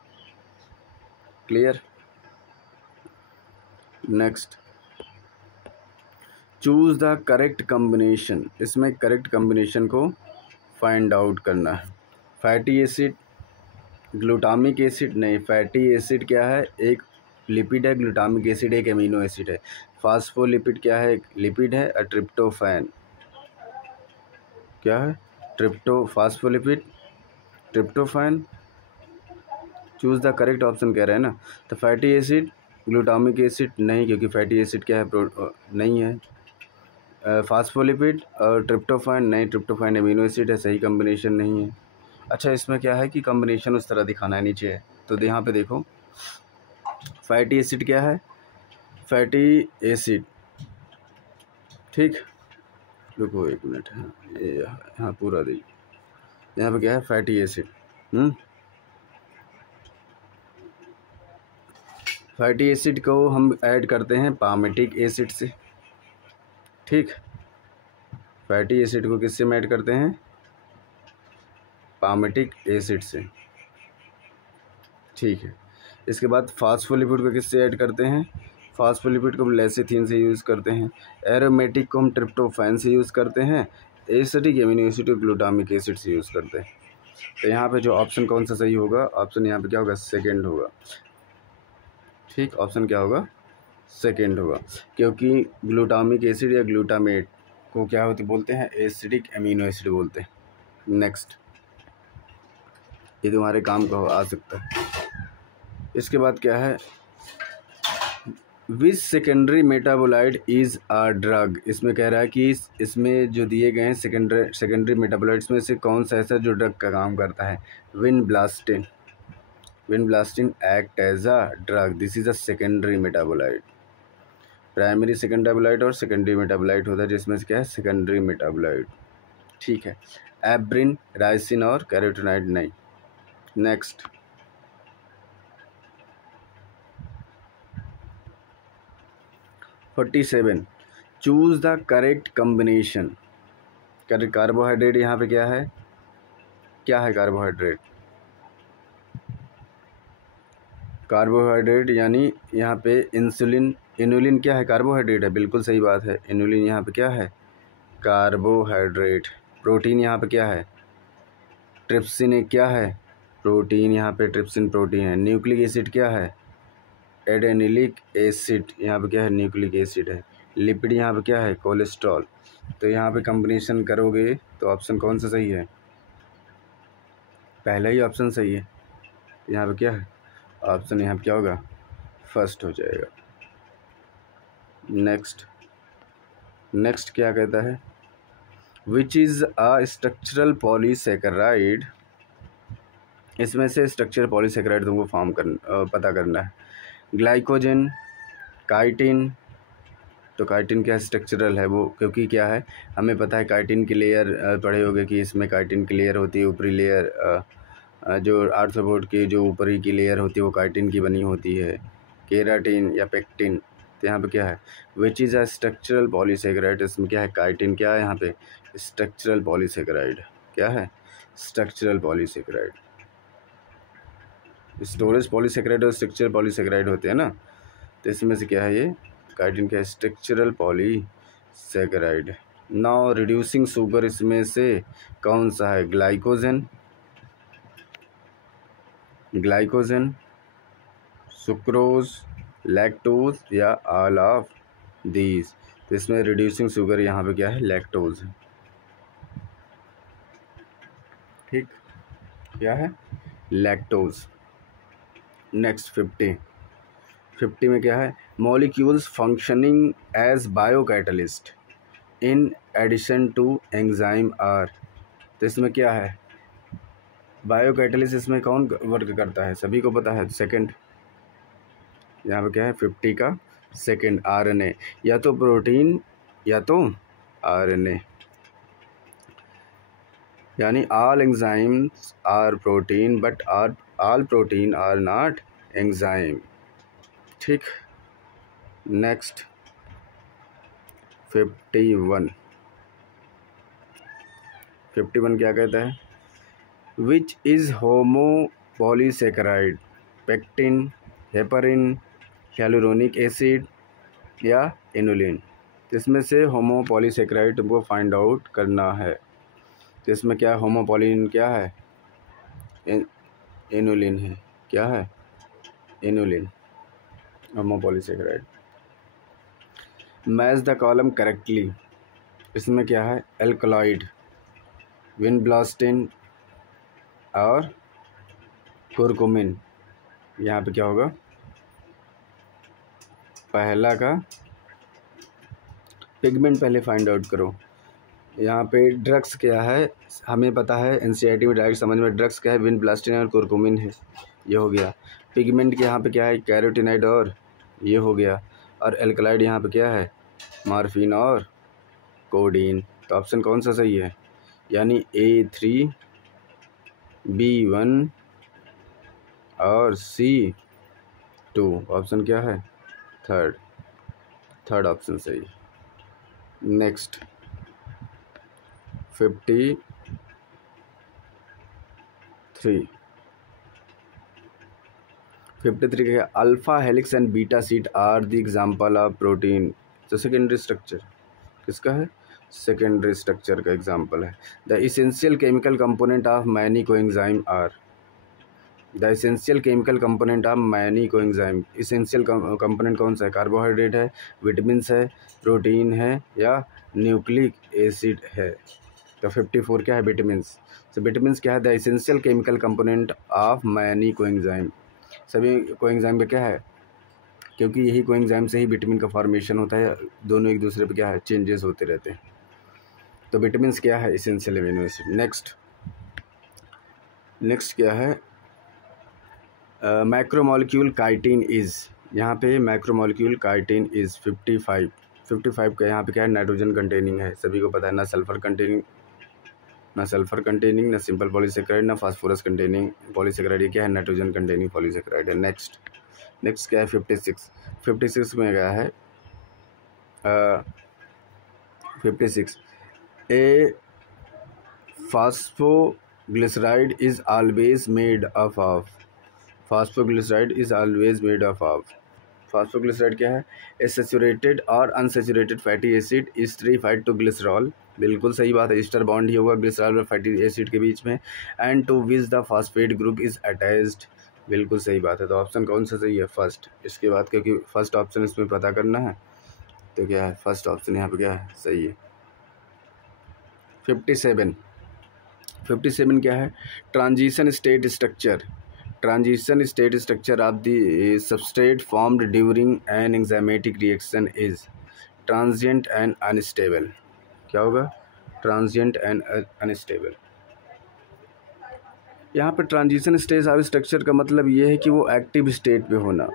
Clear. Next choose the correct combination, इसमें करेक्ट कम्बिनेशन को फाइंड आउट करना है। फैटी एसिड ग्लूटामिक एसिड नहीं, फैटी एसिड क्या है एक लिपिड है, ग्लूटामिक एसिड एक एमिनो एसिड है। फास्फोलिपिड क्या है एक लिपिड है, ट्रिप्टोफैन क्या है phospholipid, tryptophan. Choose the correct option कह रहे हैं ना। तो फैटी एसिड, ग्लूटामिक एसिड नहीं, क्योंकि फैटी एसिड क्या है, नहीं है। फास्फोलिपिड और ट्रिप्टोफैन नहीं, ट्रिप्टोफैन एमिनो एसिड है, सही कम्बिनेशन नहीं है। अच्छा, इसमें क्या है कि कम्बिनेशन उस तरह दिखाना है नीचे है, तो यहाँ पे देखो फैटी एसिड क्या है, फैटी एसिड, ठीक, रुको एक मिनट, हाँ हाँ पूरा देखिए यहाँ पे क्या है, फैटी एसिड। फैटी एसिड को हम ऐड करते हैं पामेटिक एसिड से, ठीक। फैटी एसिड को किससे हम ऐड करते हैं, पामेटिक एसिड से, ठीक है। इसके बाद फास्फोलिपिड को किससे ऐड करते हैं, फास्फोलिपिड को हम लेसिथिन से यूज़ करते हैं। एरोमेटिक को हम ट्रिप्टोफैन से यूज़ करते हैं। एसिडिक एमिनो एसिड को ग्लूटामिक एसिड से यूज़ करते हैं। तो यहाँ पे जो ऑप्शन कौन सा सही होगा, ऑप्शन यहाँ पे क्या होगा, सेकेंड होगा, ठीक। ऑप्शन क्या होगा, सेकेंड होगा, क्योंकि ग्लूटामिक एसिड या ग्लूटामेट को क्या होती बोलते हैं, एसिडिक एमिनो एसिड बोलते हैं। नेक्स्ट, ये तुम्हारे काम का आ सकता है। इसके बाद क्या है, which secondary metabolite is a drug. इसमें कह रहा है कि इसमें जो दिए गए हैं सेकेंडरी मेटाबोलाइट्स में से कौन सा ऐसा जो ड्रग का काम करता है, vinblastine. Vinblastine act as a drug, this is a secondary metabolite. Primary secondary और सेकेंडरी मेटाबोलाइट होता है, जिसमें से क्या है, सेकेंडरी मेटाबोलाइट, ठीक है। एब्रिन, राइसिन और कैरोटीनॉइड नहीं। Next, 47, choose the correct combination. Correct carbohydrate यहाँ पे क्या है, क्या है कार्बोहाइड्रेट, कार्बोहाइड्रेट यानी यहाँ पे इंसुलिन, इनुलिन क्या है, कार्बोहाइड्रेट है, बिल्कुल सही बात है। इनुलिन यहाँ पे क्या है, कार्बोहाइड्रेट। प्रोटीन यहाँ पे क्या है, ट्रिप्सिन क्या है, प्रोटीन, यहाँ पे ट्रिप्सिन प्रोटीन है। न्यूक्लिक एसिड क्या है, एडेनिलिक एसिड, यहाँ पे क्या है, न्यूक्लिक एसिड है। लिपिड यहाँ पे क्या है, कोलेस्ट्रॉल। तो यहाँ पे कम्बिनेशन करोगे तो ऑप्शन कौन सा सही है, पहला ही ऑप्शन सही है। यहाँ पे क्या है, ऑप्शन यहाँ पे क्या होगा, फर्स्ट हो जाएगा। नेक्स्ट क्या कहता है, which is a structural polysaccharide. इसमें से स्ट्रक्चरल पॉलीसेकेराइड तुमको पता करना है। Glycogen, chitin. तो काइटिन क्या स्ट्रक्चरल है वो, क्योंकि क्या है, हमें पता है काइटिन की लेयर पढ़े होगे कि इसमें काइटिन की लेयर होती है, ऊपरी लेयर जो आर्थ्रोपोड की जो ऊपरी की लेयर होती है वो काइटिन की बनी होती है, केराटिन या पेक्टिन। तो यहाँ पे क्या है, which is a structural polysaccharide, इसमें क्या है, काइटिन क्या है यहाँ पे, स्ट्रक्चरल पॉलीसेकेराइड, क्या है, स्ट्रक्चरल पॉलीसेकेराइड। स्टोरेज पॉलीसेकेराइड और स्ट्रक्चरल पॉलीसेकेराइड होते हैं ना, तो इसमें से क्या है, ये काइटिन का structural polysaccharide. Now reducing sugar इसमें से कौन सा है, ग्लाइकोजन, सुक्रोज, लैक्टोज या ऑल ऑफ दीज। तो इसमें रिड्यूसिंग शुगर यहाँ पे क्या है, लैक्टोज है, ठीक, क्या है, लैक्टोज। नेक्स्ट 50 में क्या है, molecules functioning as biocatalyst in addition to enzyme are. तो इसमें क्या है, बायोकैटलिस्ट इसमें कौन वर्क करता है, सभी को पता है, सेकंड। यहाँ पे क्या है, 50 का सेकंड, आरएनए, या तो प्रोटीन या तो आरएनए, यानी all enzymes are protein but all protein are not enzyme, ठीक। नेक्स्ट 51 क्या कहता है, which is homopolysaccharide, pectin, heparin, hyaluronic acid या इनुलिन। इसमें से होमो पॉलीसेकेराइड तुमको फाइंड आउट करना है। तो इसमें क्या होमोपॉलिन क्या है, इनुलिन है, क्या है, inulin, homopolysaccharide. Match the column correctly. इसमें क्या है, एल्कलॉइड, विनब्लास्टिन और कुरकुमिन। यहाँ पे क्या होगा, पहला का पिगमेंट पहले फाइंड आउट करो। यहाँ पे ड्रग्स क्या है हमें पता है, एनसीईआरटी में डायरेक्ट समझ में, ड्रग्स क्या है, विनब्लास्टिन और कुरकुमिन है, ये हो गया। पिगमेंट के यहाँ पे क्या है, कैरोटीनाइड और ये हो गया। और एल्कलाइड यहाँ पे क्या है, मार्फिन और कोडीन। तो ऑप्शन कौन सा सही है, यानी A3 B1 और C2। ऑप्शन क्या है, थर्ड ऑप्शन सही। नेक्स्ट 53 का alpha helix and beta sheet are the example of protein. तो सेकेंडरी स्ट्रक्चर किसका है, सेकेंडरी स्ट्रक्चर का एग्जाम्पल है। The essential chemical component of many coenzyme are. The essential chemical component of many coenzyme. Essential component कौन सा है, carbohydrate है, vitamins है, प्रोटीन है या न्यूक्लिक एसिड है। तो 54 क्या है, विटामिन्स। तो विटामिन्स क्या है, the essential chemical component of many coenzyme. सभी कोएंजाइम का क्या है, क्योंकि यही कोएंजाइम से ही विटामिन का फॉर्मेशन होता है, दोनों एक दूसरे पे क्या है, चेंजेस होते रहते हैं। तो विटामिन्स क्या है, इसेंशियल एमिनो एसिड। नेक्स्ट क्या है, मैक्रोमोलिक्यूल काइटिन इज़। यहाँ पे मैक्रोमोलिक्यूल काइटिन इज़ 55 का यहाँ पे क्या है, नाइट्रोजन कंटेनिंग है, सभी को पता है, ना सल्फर कंटेनिंग, ना सिंपल पॉलीसेकेराइड, ना फास्फोरस कंटेनिंग पॉलीसेकेराइड। ये क्या है, नाइट्रोजन कंटेनिंग पॉलीसेकेराइड है। नेक्स्ट क्या है, 56 में क्या है, 56 a phosphoglyceride is always made up of. Phosphoglyceride क्या है, ए सैचुरेटेड और unsaturated fatty acid esterified to glycerol. बिल्कुल सही बात है, ईस्टर बॉन्ड ही होगा ग्लिसरॉल और फैटी एसिड के बीच में। And to which the phosphate group is attached. बिल्कुल सही बात है। तो ऑप्शन कौन सा सही है, फर्स्ट। इसके बाद क्योंकि फर्स्ट ऑप्शन इसमें पता करना है, तो क्या है, फर्स्ट ऑप्शन यहाँ पे क्या है, सही है। 57 क्या है, transition state structure of the substrate formed during an enzymatic reaction is transient and unstable. क्या होगा, ट्रांजिएंट एंड अनस्टेबल। यहाँ पर ट्रांजिशन स्टेज ऑफ स्ट्रक्चर का मतलब ये है कि वो एक्टिव स्टेट पे होना,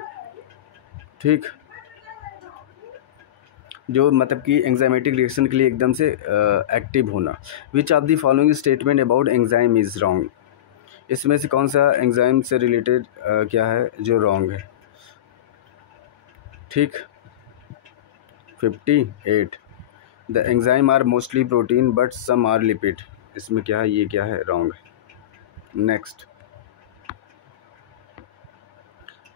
ठीक, जो मतलब कि एंजाइमेटिक रिएक्शन के लिए एकदम से एक्टिव होना। विच of the following statement about enzyme is wrong. इसमें से कौन सा एंजाइम से रिलेटेड क्या है जो रॉन्ग है, ठीक। 58 the enzyme are mostly protein but some are lipid. इसमें क्या है, ये क्या है, रॉन्ग है। नेक्स्ट,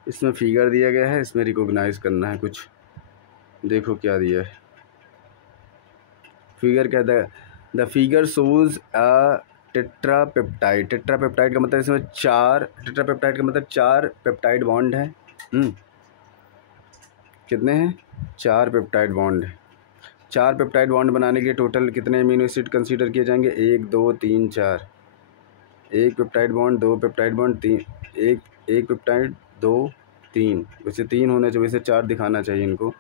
इसमें फिगर दिया गया है, इसमें रिकॉग्नाइज करना है कुछ। देखो क्या दिया है, फिगर क्या है, the figure shows a tetrapeptide का मतलब इसमें टेट्रापेप्टाइड का मतलब 4 पेप्टाइड बॉन्ड है। कितने हैं, 4 पेप्टाइड बॉन्ड है। 4 पेप्टाइड बॉन्ड बनाने के लिए टोटल कितने अमीनो एसिड कंसीडर किए जाएंगे, 1 2 3 4। 1 पेप्टाइड बॉन्ड, 2 पेप्टाइड बॉन्ड, 3, एक पेप्टाइड 2 3, वैसे 3 होने चाहिए, वैसे 4 दिखाना चाहिए इनको।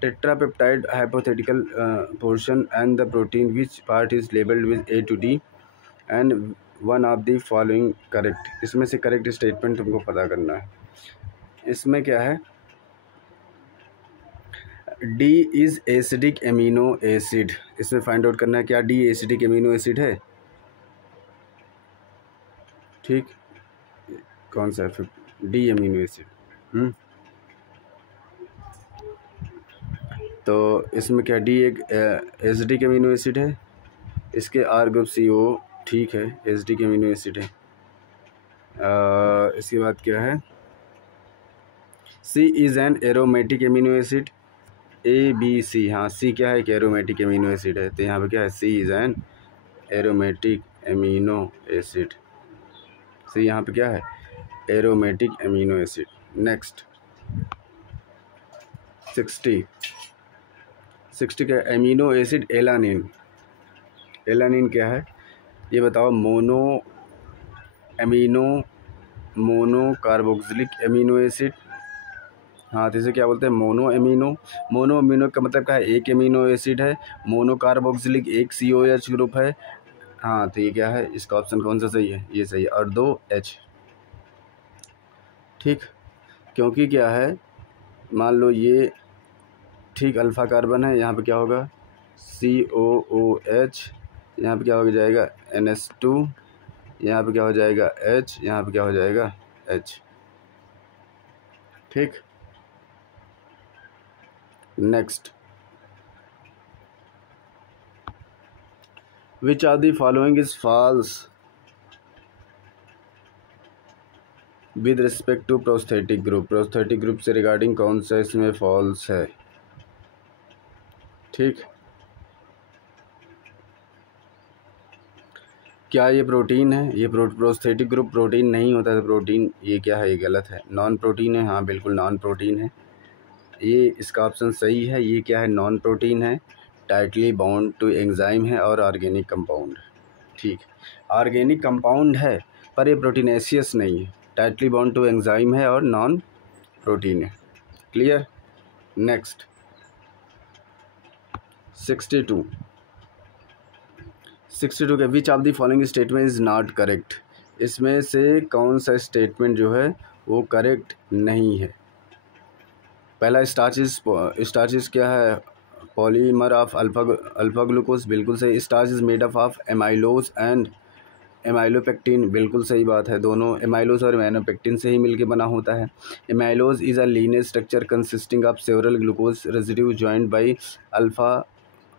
Tetrapeptide hypothetical portion and the protein which part is labelled with A to D and one of the following correct. इसमें से करेक्ट स्टेटमेंट तुमको पता करना है। इसमें क्या है, D is acidic amino acid. इसमें फाइंड आउट करना है क्या D एसिडिक एमिनो एसिड है, ठीक। कौन सा है, D एमिनो एसिड। तो इसमें क्या, D एक एसिडिक एमिनो एसिड है, इसके R ग्रुप CO, ठीक है, एसिडिक एमिनो एसिड है। इसके बाद क्या है, C is an aromatic amino acid. ABC, हाँ, C क्या है, एक एरोमेटिक एमिनो एसिड है। तो यहाँ पे क्या है, C is an aromatic amino acid. C यहाँ पे क्या है, एरोमेटिक एमिनो एसिड। नेक्स्ट 60 का एमिनो एसिड एलानिन क्या है, ये बताओ मोनो कार्बोक्सिलिक एमिनो एसिड, हाँ तो इसे क्या बोलते हैं? मोनो अमीनो का मतलब क्या है? एक एमिनो एसिड है। मोनो कार्बोक्सिलिक एक COH ग्रुप है। हाँ तो ये क्या है? इसका ऑप्शन कौन सा सही है? ये सही है, और 2 H। ठीक, क्योंकि क्या है, मान लो ये ठीक अल्फ़ा कार्बन है, यहाँ पे क्या होगा? COOH, यहाँ पे क्या हो जाएगा? NH2, यहाँ पे क्या हो जाएगा? H, यहाँ पे क्या हो जाएगा? H। ठीक, next, which are the following is false with respect to prosthetic group? Prosthetic group से रिगार्डिंग कौन सा इसमें फॉल्स है? ठीक, क्या ये प्रोटीन है? ये प्रोस्थेटिक ग्रुप प्रोटीन नहीं होता है, तो प्रोटीन ये क्या है? ये गलत है। नॉन प्रोटीन है, हाँ बिल्कुल नॉन प्रोटीन है, ये इसका ऑप्शन सही है। ये क्या है? नॉन प्रोटीन है, टाइटली बाउंड टू एंजाइम है और ऑर्गेनिक कंपाउंड। ठीक, ऑर्गेनिक कंपाउंड है पर ये प्रोटीनेशियस नहीं है, टाइटली बाउंड टू एंजाइम है और नॉन प्रोटीन है। क्लियर, नेक्स्ट 62 के विच of the following statement is not correct? इसमें से कौन सा स्टेटमेंट जो है वो करेक्ट नहीं है? पहला, स्टार्च क्या है? पॉलीमर ऑफ अल्फा ग्लूकोज, बिल्कुल सही। Starch is made up of amylose and amylopectin, बिल्कुल सही बात है। दोनों एमाइलोज और एमाइलोपेक्टिन से ही मिलके बना होता है। Amylose is a linear structure consisting of several glucose residue joined by alpha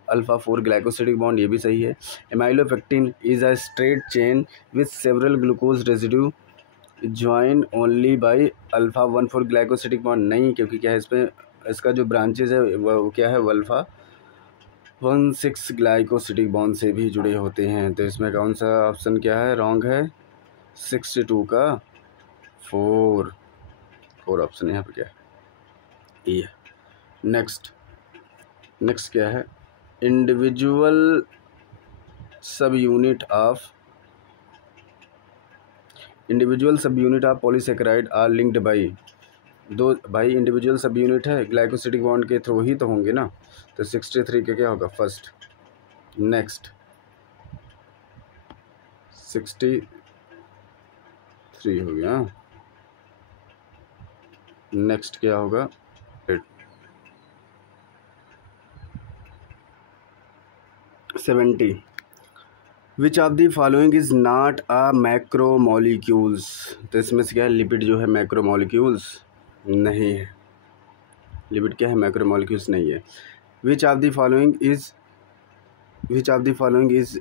4 glycosidic bond, ये भी सही है। Amylopectin is a straight chain with several glucose residue join only by alpha 1,4 glycosidic bond, नहीं, क्योंकि क्या है इसमें इसका जो ब्रांचेज है वो क्या है? अल्फा 1,6 ग्लाइकोसिडिक बॉन्ड से भी जुड़े होते हैं। तो इसमें कौन सा ऑप्शन क्या है? रॉन्ग है। 62 का 4 ऑप्शन यहाँ पे क्या है? ये। नेक्स्ट क्या है? Individual subunit of polysaccharide are linked by, दो भाई इंडिविजुअल सब यूनिट है, ग्लाइकोसिडिक बॉन्ड के थ्रू ही तो होंगे ना। तो 63 का क्या होगा? फर्स्ट। नेक्स्ट 63 हो गया। नेक्स्ट क्या होगा? 70 विच of the following is not a macromolecules? तो इसमें से क्या है? लिपिड जो है मैक्रोमोलिक्यूल्स नहीं है। लिपिड क्या है? मैक्रोमोलिक्यूल्स नहीं है। Which of the following is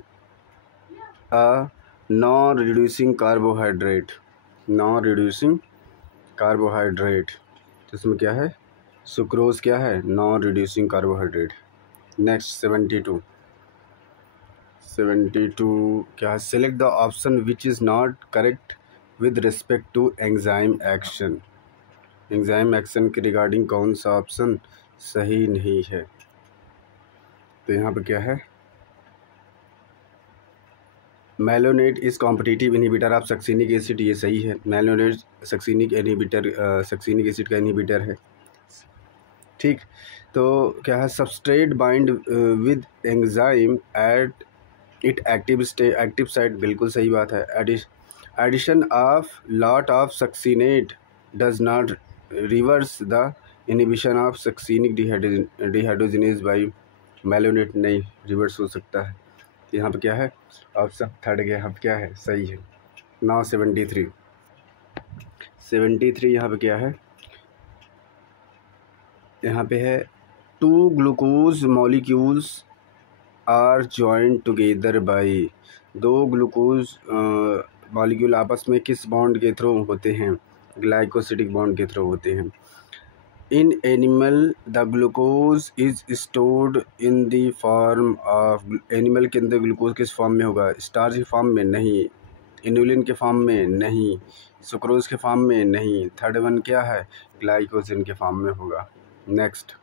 a non reducing carbohydrate? तो इसमें क्या है? सुक्रोज क्या है? Non reducing carbohydrate. नेक्स्ट 72 क्या है? Select the option which is not correct with respect to enzyme action. Enzyme action के रिगार्डिंग कौन सा ऑप्शन सही नहीं है? तो यहाँ पे क्या है? Malonate is competitive inhibitor of succinic acid, ये सही है। मेलोनेट सक्सिनिक एसिड का इनहिबिटर है। ठीक, तो क्या है? Substrate bind with enzyme at it active site, बिल्कुल सही बात है। Addition of lot of succinate does not reverse the inhibition of succinic dehydrogenase by malonate, नहीं रिवर्स हो सकता है। तो यहाँ पे क्या है? ऑप्शन थर्ड के यहाँ पे क्या है? सही है। नाउ 73 यहाँ पे क्या है? यहाँ पे है 2 glucose molecules are joint together by, 2 glucose molecule आपस में किस बॉन्ड के थ्रू होते हैं? ग्लाइकोसिडिक बॉन्ड के थ्रू होते हैं। In animal the glucose is stored in the form of, animal के अंदर ग्लूकोज किस फॉर्म में होगा? स्टार्च के फॉर्म में नहीं, इनुलिन के फॉर्म में नहीं, सुक्रोज के फॉर्म में नहीं। थर्ड वन क्या है? ग्लाइकोजन के फॉर्म में होगा। Next,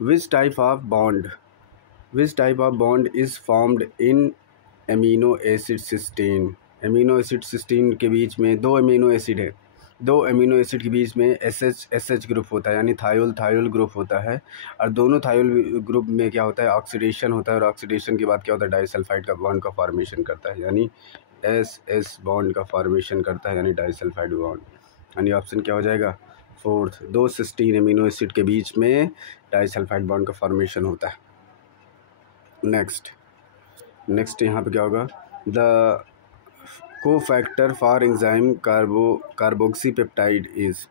which type of bond which type of bond is formed in amino acid cysteine. Amino acid cysteine के बीच में दो एमिनो एसिड है, दो एमिनो एसिड के बीच में एस एच ग्रुप होता है, यानी थायोल ग्रुप होता है। और दोनों थायोल ग्रुप में क्या होता है, ऑक्सीडेशन होता है, और ऑक्सीडेशन के बाद क्या होता है, डाइसल्फाइड का बॉन्ड का फॉर्मेशन करता है, यानी एस बॉन्ड का फॉर्मेशन करता है, यानी डाइसल्फाइड बॉन्ड। यानी ऑप्शन क्या हो जाएगा, फोर्थ। दो सिस्टीन एमिनो एसिड के बीच में डाइसल्फाइड बॉन्ड का फॉर्मेशन होता है। नेक्स्ट यहाँ पे क्या होगा, the cofactor for enzyme carboxypeptidase is.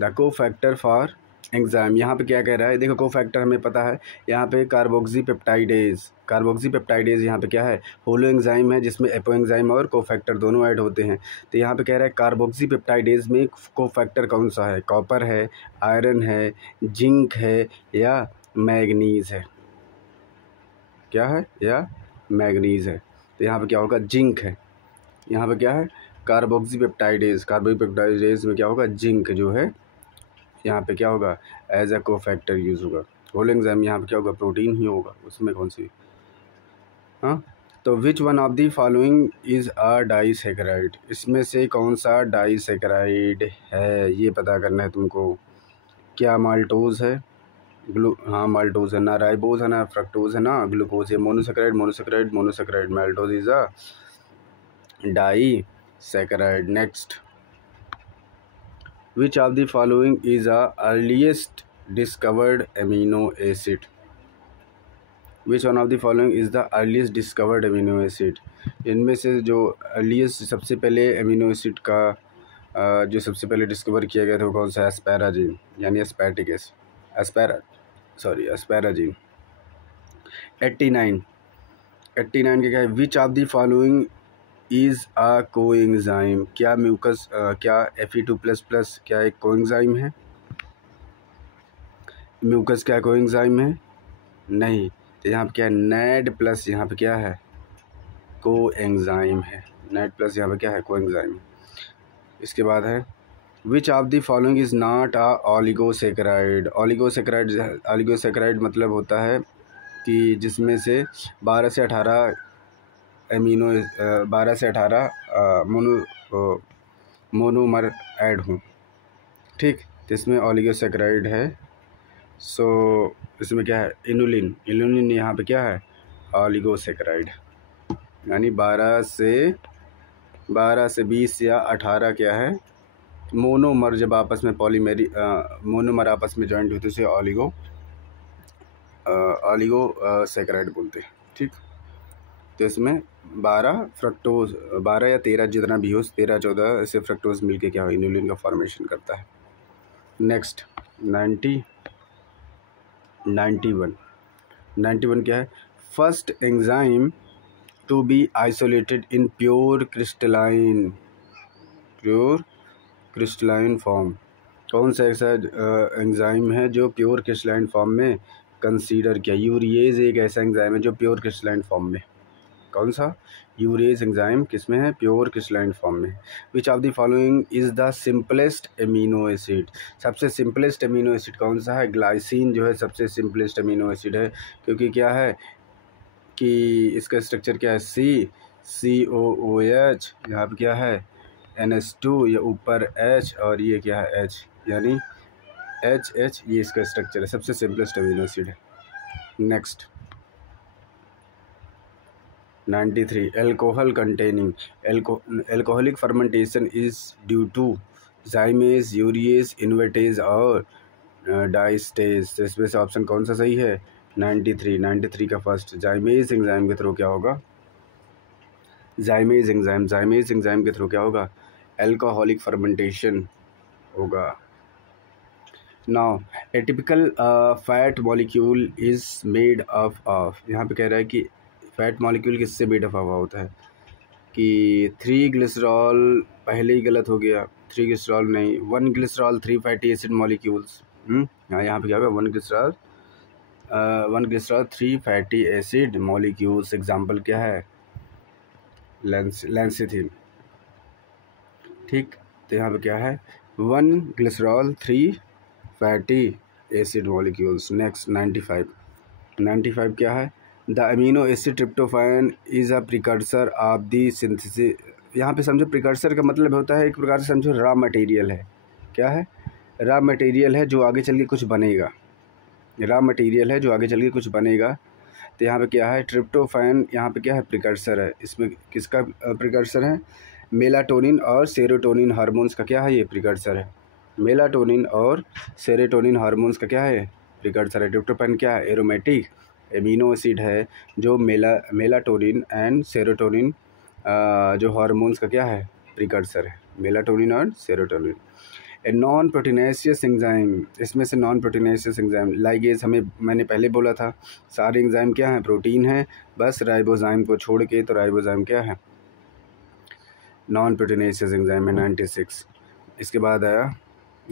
The cofactor for enzyme, यहाँ पे क्या कह रहा है, देखो कोफैक्टर हमें पता है, यहाँ पे कार्बोक्सीपेप्टाइडेज यहाँ पे क्या है, होलो एंजाइम है जिसमें एपो एंजाइम और कोफैक्टर दोनों ऐड होते हैं। तो यहाँ पे कह रहा है कार्बोक्सीपेप्टाइडेज में कोफैक्टर कौन सा है, कॉपर है, आयरन है, जिंक है या मैग्नीज है, क्या है, या मैग्नीज है। तो यहाँ पे क्या होगा, जिंक है। यहाँ पे क्या है, कार्बोक्सीपेप्टाइडेज में क्या होगा, जिंक जो है यहाँ पे क्या होगा, एज अ कोफैक्टर यूज़ होगा। होलो एंजाइम यहाँ पे क्या होगा, प्रोटीन ही होगा, उसमें कौन सी, हाँ। तो विच one of the following is a disaccharide, इसमें से कौन सा डाइसैकेराइड है, ये पता करना है तुमको। क्या माल्टोज है, हाँ माल्टोज है, ना राइबोज है, ना फ्रक्टोज है, ना ग्लूकोज है। Monosaccharide maltose is a disaccharide. Next, which of the following is a earliest discovered amino acid. Which one of the following is the earliest discovered amino acid, इनमें से जो अर्लीस्ट सबसे पहले एमिनो एसिड का जो सबसे पहले डिस्कवर किया गया था वो कौन सा है, एस्पैराजीन, यानी एस्पैटिक एसिड, एस्पैराजीन। 89 के क्या है, which of the following is a coenzyme, क्या म्यूकस क्या Fe2++ क्या एक कोएंजाइम है, म्यूकस क्या कोएंजाइम है, नहीं। तो यहाँ पे क्या है, नेड प्लस यहाँ पे क्या है, कोएंजाइम है, नेड प्लस यहाँ पे क्या है, कोएंजाइम। इसके बाद है, which of the following is not a oligosaccharide. Oligosaccharide मतलब होता है कि जिसमें से 12 से 18 मोनोमर ऐड हों, ठीक। तो इसमें ऑलिगोसेकेराइड है। सो इसमें क्या है, इनुलिन यहाँ पे क्या है, ऑलिगोसेकेराइड, यानी 12 से 20 या 18 क्या है, मोनोमर जब आपस में मोनोमर आपस में जॉइंट होते उसे ऑलिगोसेकेराइड बोलते हैं, ठीक। तो इसमें 12 या 13 जितना भी हो, 13-14 ऐसे फ्रक्टोज मिलके क्या हो, इनुलिन का फॉर्मेशन करता है। नेक्स्ट 91 क्या है, first enzyme to be isolated in pure crystalline form. कौन सा ऐसा एंजाइम है जो प्योर क्रिस्टलाइन फॉर्म में कंसीडर किया, यूरिएज एक ऐसा एंजाइम है जो प्योर क्रिस्टलाइन फॉर्म में, कौन सा, यूरेज एंजाइम किसमें है, प्योर क्रिस्टलाइन फॉर्म में। विच of the following is the simplest amino acid, सबसे सिंपलेस्ट एमिनो एसिड कौन सा है, ग्लाइसिन जो है सबसे सिंपलेस्ट एमिनो एसिड है, क्योंकि क्या है कि इसका स्ट्रक्चर क्या है, COOH, यहाँ पे क्या है NH2, ये ऊपर H और ये क्या है H, यानी HH, ये इसका स्ट्रक्चर है, सबसे सिंपलेस्ट एमिनो एसिड है। Next 93, alcohol containing alcoholic fermentation is due to zymase, urease, invertase और डाइस्टेज। तो इसमें से ऑप्शन कौन सा सही है, 93 का फर्स्ट, जाइमेज एंजाइम के थ्रू क्या होगा, जाइमेज एंजाइम के थ्रू क्या होगा, एल्कोहलिक फर्मेंटेशन होगा। Now A typical fat molecule is made of, यहाँ पे कह रहा है कि फैट मॉलिक्यूल किससे मेड अप हुआ होता है, कि 3 ग्लिसरॉल, पहले ही गलत हो गया, 3 ग्लिसरॉल नहीं, 1 ग्लिसरॉल 3 फैटी एसिड मॉलिक्यूल्स। यहाँ पे क्या होगा, 1 glycerol 3 fatty acid molecules. Example क्या है, लेंसिथिन, ठीक। तो यहाँ पे क्या है, 1 glycerol 3 fatty acid molecules. Next 95, 95 क्या है? The amino acid tryptophan is a precursor of the synthesis. यहाँ पे समझो प्रिकर्सर का मतलब होता है एक प्रकार से समझो रॉ मटेरियल है। क्या है? रॉ मटेरियल है जो आगे चल के कुछ बनेगा। रॉ मटेरियल है जो आगे चल के कुछ बनेगा। तो यहाँ पे क्या है? ट्रिप्टोफैन यहाँ पे क्या है? प्रिकर्सर है। इसमें किसका प्रिकर्सर है? मेलाटोनिन और सेरोटोनिन हार्मोन्स का क्या है? ये प्रिकर्सर है। मेलाटोनिन और सेरोटोनिन हार्मोन्स का क्या है? प्रिकर्सर है। ट्रिप्टोफैन क्या है? एरोमेटिक एमिनो एसिड है जो मेलाटोनिन एंड सेरोटोनिन जो हार्मोन्स का क्या है? प्रिकर्सर है। मेलाटोनिन और serotonin. A non proteinaceous enzyme, इसमें से नॉन प्रोटीनेशियस एंजाइम लाइगेज, हमें मैंने पहले बोला था सारे एंजाइम क्या हैं? प्रोटीन है, बस राइबोजाइम को छोड़ के। तो राइबोजाइम क्या है? नॉन प्रोटीनेशियस एंजाइम है 96। इसके बाद आया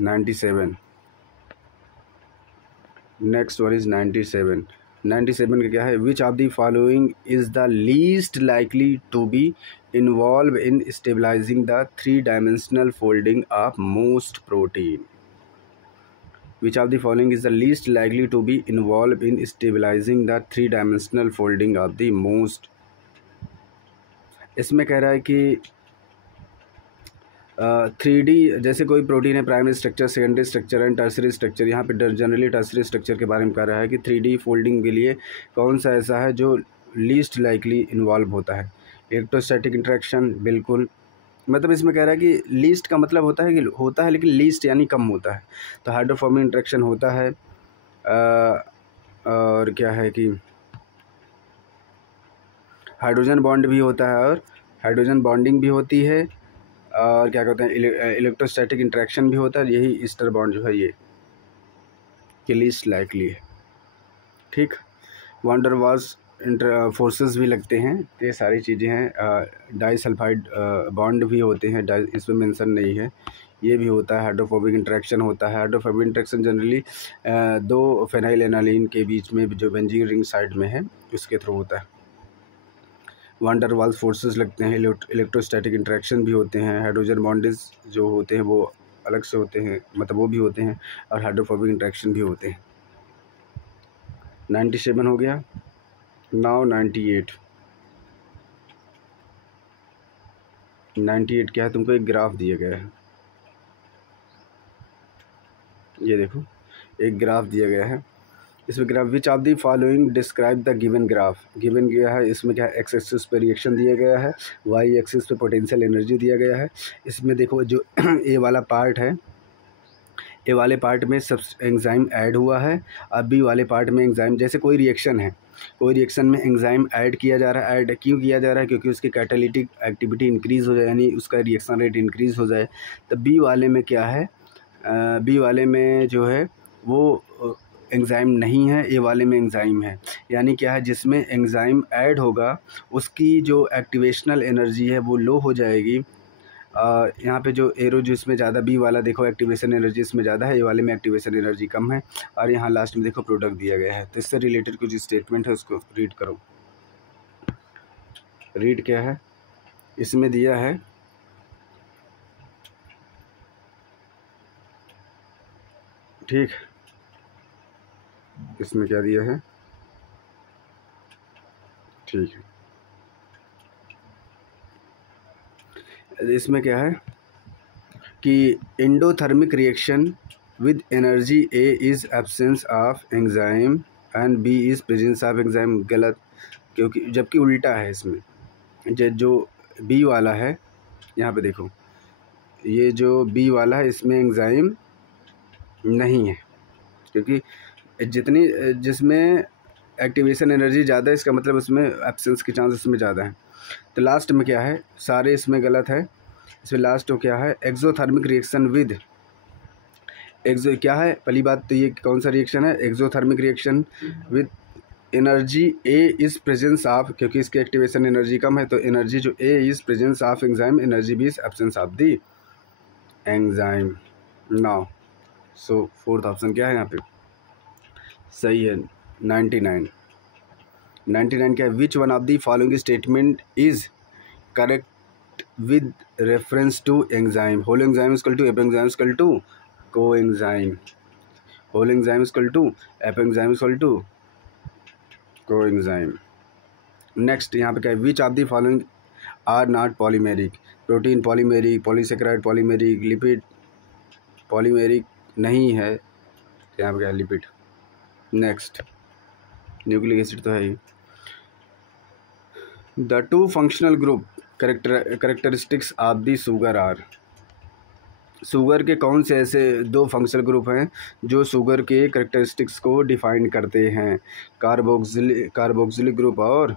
97। Next one is 97। 97 का क्या है? Which of the following is the least likely to be involved in stabilizing the 3-dimensional folding of most protein. Which of the following is the least likely to be involved in stabilizing the 3-dimensional folding of the most? इसमें कह रहा है कि 3D जैसे कोई protein है, primary structure, secondary structure and tertiary structure. यहाँ पे जनरली टर्सरी स्ट्रक्चर के बारे में कह रहा है कि 3D फोल्डिंग के लिए कौन सा ऐसा है जो लीस्ट लाइकली इन्वॉल्व होता है? इलेक्ट्रोस्टैटिक इंटरेक्शन, बिल्कुल। मतलब इसमें कह रहा है कि लीस्ट का मतलब होता है कि होता है लेकिन लीस्ट यानी कम होता है। तो हाइड्रोफॉर्मिक इंटरेक्शन होता है और क्या है कि हाइड्रोजन बॉन्ड भी होता है और हाइड्रोजन बॉन्डिंग भी होती है और क्या कहते हैं इलेक्ट्रोस्टैटिक इंटरेक्शन भी होता है। यही ईस्टर बॉन्ड जो है ये कि लीस्ट लाइकली है। ठीक। वांडर वाल्स फोर्सेस भी लगते हैं। ये सारी चीज़ें हैं। डाइसल्फाइड बॉन्ड भी होते हैं, इसमें मेंशन नहीं है। ये भी होता है। हाइड्रोफोबिक इंटरेक्शन होता है। Hydrophobic interaction generally 2 phenyl aniline के बीच में जो बेंजीन रिंग साइड में है उसके थ्रू होता है। वांडर वाल्स फोर्सेस लगते हैं। इलेक्ट्रोस्टैटिक इंटरेक्शन भी होते हैं। हाइड्रोजन बॉन्डेज जो होते हैं वो अलग से होते हैं, मतलब वो भी होते हैं और हाइड्रोफोबिक इंटरेक्शन भी होते हैं। 97 हो गया। नाउ 98। 98 क्या है? तुमको एक ग्राफ दिया गया है, ये देखो एक ग्राफ दिया गया है। इसमें graph which of the following describe the given graph. Given गया है, इसमें क्या है? एक्स एक्सिस पे रिएक्शन दिया गया है, वाई एक्सिस पे पोटेंशियल एनर्जी दिया गया है। इसमें देखो जो ए वाला पार्ट है, ए वाले पार्ट में सब एंजाइम ऐड हुआ है। अब बी वाले पार्ट में एंजाइम, जैसे कोई रिएक्शन है, कोई रिएक्शन में एंजाइम ऐड किया जा रहा है। ऐड क्यों किया जा रहा है? क्योंकि उसकी कैटालिटिक एक्टिविटी इंक्रीज़ हो जाए, यानी उसका रिएक्शन रेट इंक्रीज़ हो जाए। तो बी वाले में क्या है? बी वाले में जो है वो एंजाइम नहीं है, ए वाले में एंजाइम है। यानी क्या है? जिसमें एंजाइम ऐड होगा उसकी जो एक्टिवेशनल एनर्जी है वो लो हो जाएगी। यहाँ पे जो एरो जिसमें ज़्यादा, बी वाला देखो एक्टिवेशन एनर्जी इसमें ज़्यादा है, ए वाले में एक्टिवेशन एनर्जी कम है। और यहाँ लास्ट में देखो प्रोडक्ट दिया गया है। तो इससे रिलेटेड कुछ स्टेटमेंट है, उसको रीड करो। रीड क्या है? इसमें दिया है ठीक, इसमें क्या दिया है? ठीक है, इसमें क्या है कि endothermic reaction with energy A is absence of enzyme and B is presence of enzyme. गलत, क्योंकि जबकि उल्टा है। इसमें जो बी वाला है, यहाँ पे देखो ये जो बी वाला है इसमें एंजाइम नहीं है, क्योंकि जिसमें एक्टिवेशन एनर्जी ज़्यादा है इसका मतलब उसमें एब्सेंस के चांस इसमें ज़्यादा है। तो लास्ट में क्या है? सारे इसमें गलत है। इसमें लास्ट क्या है? एक्सोथर्मिक रिएक्शन विद क्या है? पहली बात तो ये कौन सा रिएक्शन है? Exothermic reaction with energy A is presence of, क्योंकि इसकी एक्टिवेशन एनर्जी कम है तो एनर्जी जो A is presence of enzyme, energy B is absence of the enzyme. Now so fourth option क्या है यहाँ पे? सही है 99। 99 क्या है? Which one of the following statement is correct with reference to enzyme. Holo enzyme equal to apo enzyme equal to co enzyme. Holo enzyme equal to apo enzyme equal to coenzyme. Next यहाँ पे क्या है, which of the following are not polymeric. Protein polymeric, polysaccharide polymeric, lipid polymeric नहीं है, तो यहाँ पे क्या है, लिपिड। नेक्स्ट न्यूक्लिक एसिड तो है ही। The two functional group characteristics of the sugar are. Sugar के कौन से ऐसे दो फंक्शनल ग्रुप हैं जो शुगर के करेक्टरिस्टिक्स को डिफाइन करते हैं। कार्बोक्सिलिक ग्रुप और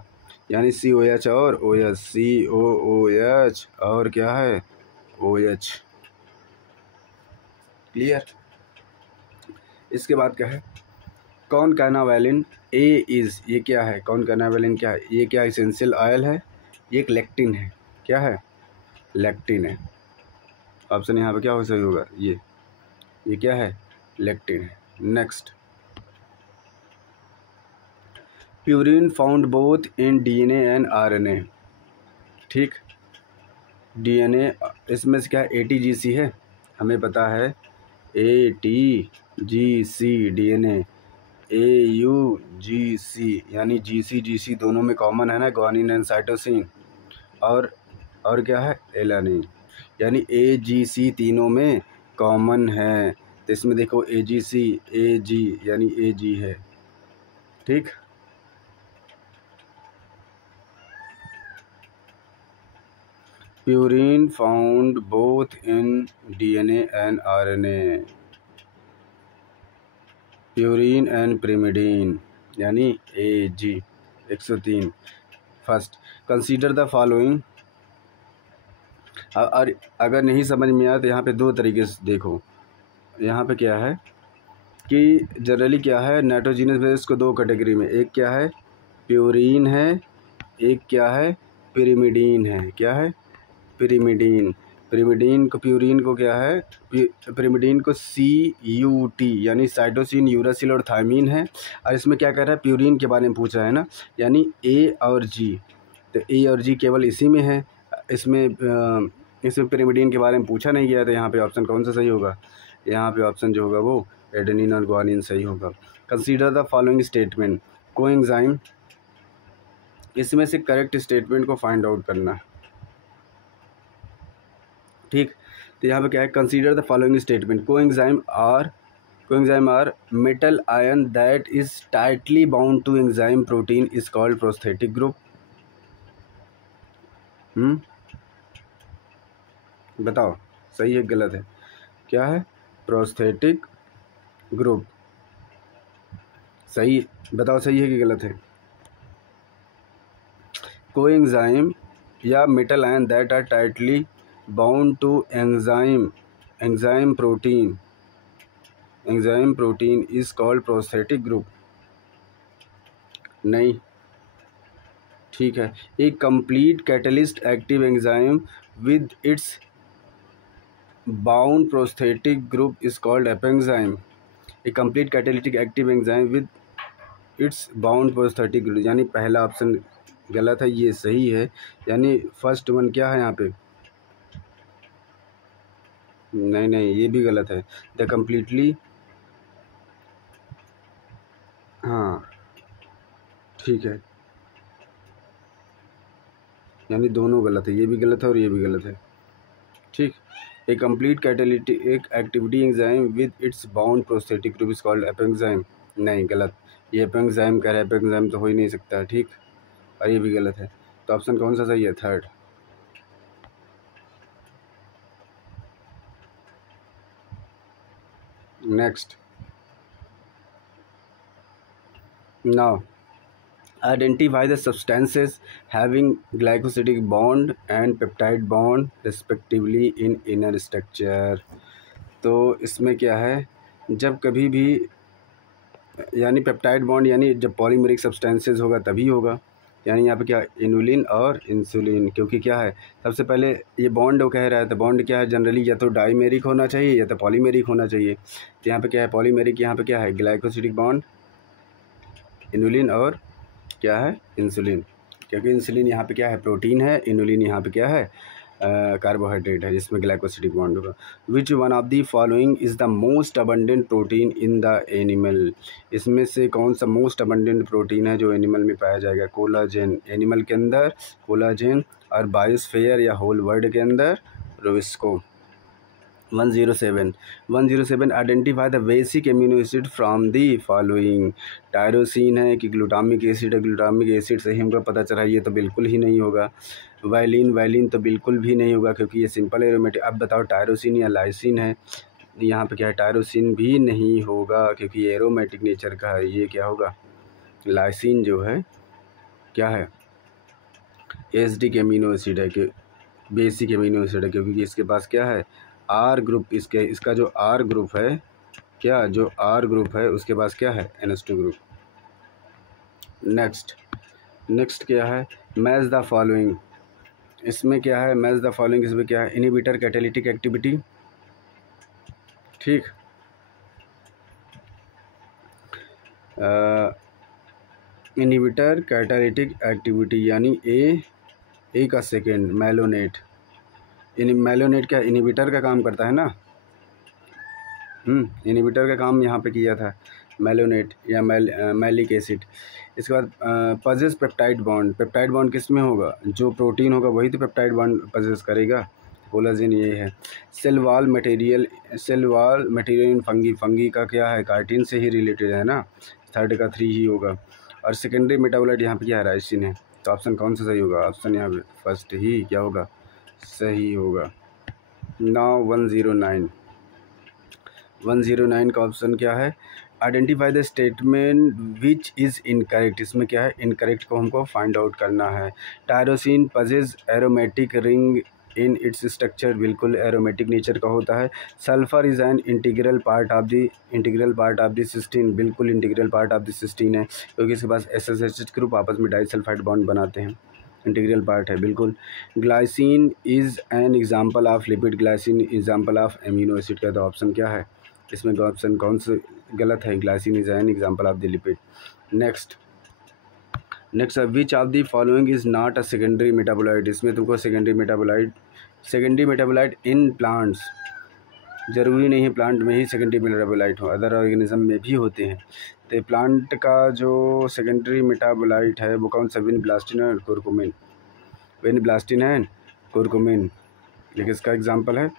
यानी COH और OH, COOH और क्या है OH। क्लियर। इसके बाद क्या है, कॉनकानावेलिन ए इज़, ये क्या है, कॉनकानावेलिन क्या है, ये क्या एसेंशियल ऑयल है, ये एक लेक्टिन है। क्या है, लेक्टिन है। ऑप्शन यहाँ पे क्या हो सही होगा, ये क्या है, लेक्टिन है। Next, purine found both in DNA and RNA। ठीक, DNA इसमें से क्या है, ATGC है, हमें पता है ATGC DNA, AUGC यानी GC दोनों में कॉमन है ना, ग्वानिन एंड साइटोसिन, और क्या है, एलानिन, यानी AGC तीनों में कॉमन है। तो इसमें देखो AGC AG यानी AG है। ठीक, purine found both in DNA and RNA, purine and pyrimidine यानी AG 103। First, consider the following. अगर नहीं समझ में आया तो यहाँ पे दो तरीके से देखो। यहाँ पे क्या है कि जनरली क्या है, नाइट्रोजीनस बेस को दो कैटेगरी में, एक क्या है प्यूरिन है, एक क्या है पिरिमिडीन है। क्या है, पिरिमिडीन। पिरिमिडीन को, प्यूरिन को क्या है, पिरिमिडीन को CUT यानी साइटोसिन, यूरासिल और थायमीन है। और इसमें क्या कर रहा है, प्यूरिन के बारे में पूछ रहा है ना, यानी A और G। तो A और G केवल इसी में है, इसमें पिरिमिडीन के बारे में पूछा नहीं गया। तो यहाँ पे ऑप्शन कौन सा सही होगा, यहाँ पे ऑप्शन जो होगा वो एडेनिन और ग्वानिन सही होगा। Consider the following statement, coenzyme, इसमें से करेक्ट स्टेटमेंट को फाइंड आउट करना। ठीक, तो यहाँ पे क्या है, consider the following statement, coenzyme are metal ion that is tightly bound to enzyme protein is called prosthetic group. बताओ सही है गलत है, क्या है, प्रोस्थेटिक ग्रुप। सही, बताओ सही है कि गलत है। कोएंजाइम या metal ion that are tightly bound to enzyme protein is called prosthetic group. नहीं, ठीक है। A complete catalyst active enzyme with its bound prosthetic group is called apoenzyme. A complete catalytic active enzyme with its bound prosthetic group, यानी पहला option गलत है, ये सही है। यानी फर्स्ट वन क्या है यहाँ पे, नहीं ये भी गलत है। द कम्प्लीटली, हाँ ठीक है, यानी दोनों गलत है, ये भी गलत है और ये भी गलत है। ठीक, a complete catalytic activity enzyme with its bound prosthetic group is called apoenzyme. नहीं, गलत, ये एपेंजाइम कह रहा है, एपेंजाइम तो हो ही नहीं सकता। ठीक, और ये भी गलत है। तो ऑप्शन कौन सा सही है, third. Next, now identify the substances having glycosidic bond and peptide bond respectively in inner structure. तो इसमें क्या है, जब कभी भी यानी पेप्टाइड बॉन्ड यानी जब पॉलीमेरिक सब्सटेंसेस होगा तभी होगा। यानी यहाँ पे क्या, इनुलिन और इंसुलिन, क्योंकि क्या है, सबसे पहले ये बॉन्ड वो कह रहा है, तो बॉन्ड क्या है, जनरली या तो डाइमेरिक होना चाहिए या तो पॉलीमेरिक होना चाहिए। तो यहाँ पे क्या है, पॉलीमेरिक, यहाँ पे क्या है, ग्लाइकोसिडिक बॉन्ड, इनुलिन और क्या है, इंसुलिन। क्योंकि इंसुलिन यहाँ पे क्या है, प्रोटीन है, इनुलिन यहाँ पे क्या है, कार्बोहाइड्रेट है जिसमें ग्लाइकोसिडिक बॉन्ड होगा। विच one of the following is the most abundant protein in the animal, इसमें से कौन सा मोस्ट अबंडेंट प्रोटीन है जो एनिमल में पाया जाएगा? कोलाजेन, एनिमल के अंदर कोलाजेन, और बायोस्फीयर या होल वर्ल्ड के अंदर Rubisco. 107 identify the basic amino acid from the following. Tyrosine है कि ग्लूटामिक एसिड है? ग्लूटामिक एसिड से ही हमको पता चला, ये तो बिल्कुल ही नहीं होगा। वायलिन तो बिल्कुल भी नहीं होगा क्योंकि ये सिंपल एरोमेटिक। अब बताओ टायरोसिन या लाइसिन है? यहाँ पे क्या है? टायरोसिन भी नहीं होगा क्योंकि ये एरोमेटिक नेचर का है। ये क्या होगा? लाइसिन जो है क्या है? एसिडिक एमिनो एसिड है कि बेसिक एमिनो एसिड है क्योंकि इसके पास क्या है? R group. इसका जो आर ग्रुप है, क्या जो आर ग्रुप है उसके पास क्या है? NH2 group. नेक्स्ट क्या है? Match the following. इसमें क्या है? मैच द फॉलोइंग इसमें क्या है? इनहिबिटर कैटालिटिक एक्टिविटी, ठीक। इनहिबिटर कैटालिटिक एक्टिविटी यानी ए का सेकेंड मेलोनेट। मेलोनेट क्या इनहिबिटर का काम करता है ना? इनहिबिटर का काम यहाँ पे किया था मेलोनेट या मैलिक एसिड। इसके बाद possess peptide bond. Peptide bond किस में होगा? जो प्रोटीन होगा वही तो पेप्टाइड बॉन्ड पजेस करेगा। कोलाजिन ये है। Cell wall material in fungi का क्या है? कार्टिन से ही रिलेटेड है ना। थर्ड का 3 ही होगा। और सेकेंडरी मेटाबोलाइट यहाँ पे क्या है? राइसिन है। तो ऑप्शन कौन सा सही होगा? ऑप्शन यहाँ पे फर्स्ट ही क्या होगा? सही होगा। नाउ 109 का ऑप्शन क्या है? Identify the statement which is incorrect. इसमें क्या है? इनकरेक्ट को हमको फाइंड आउट करना है। Tyrosine possess aromatic ring in its structure, बिल्कुल एरोमेटिक नेचर का होता है। Sulphur is an integral part of the cysteine, बिल्कुल integral part of the cysteine है क्योंकि इसके पास SSH ग्रुप आपस में डाइसल्फाइड बॉन्ड बनाते हैं, इंटीग्रल पार्ट है बिल्कुल। Glycine is an example of lipid, glycine example of amino acid का। तो ऑप्शन क्या है? इसमें ऑप्शन कौन से गलत है? Glycine is an example of the lipid. Next which of the following is not a secondary metabolite. इसमें तुमको सेकेंडरी मेटाबोलाइट इन प्लांट्स, ज़रूरी नहीं है प्लांट में ही सेकेंडरी मेटाबोलाइट हो, अदर ऑर्गेनिज्म में भी होते हैं। तो प्लांट का जो सेकेंडरी मेटाबोलाइट है वो कौन सा? विनब्लास्टिन है, कुरकुमिन। विनब्लास्टिन है, कुरकुमिन, ये किसका एग्जाम्पल है?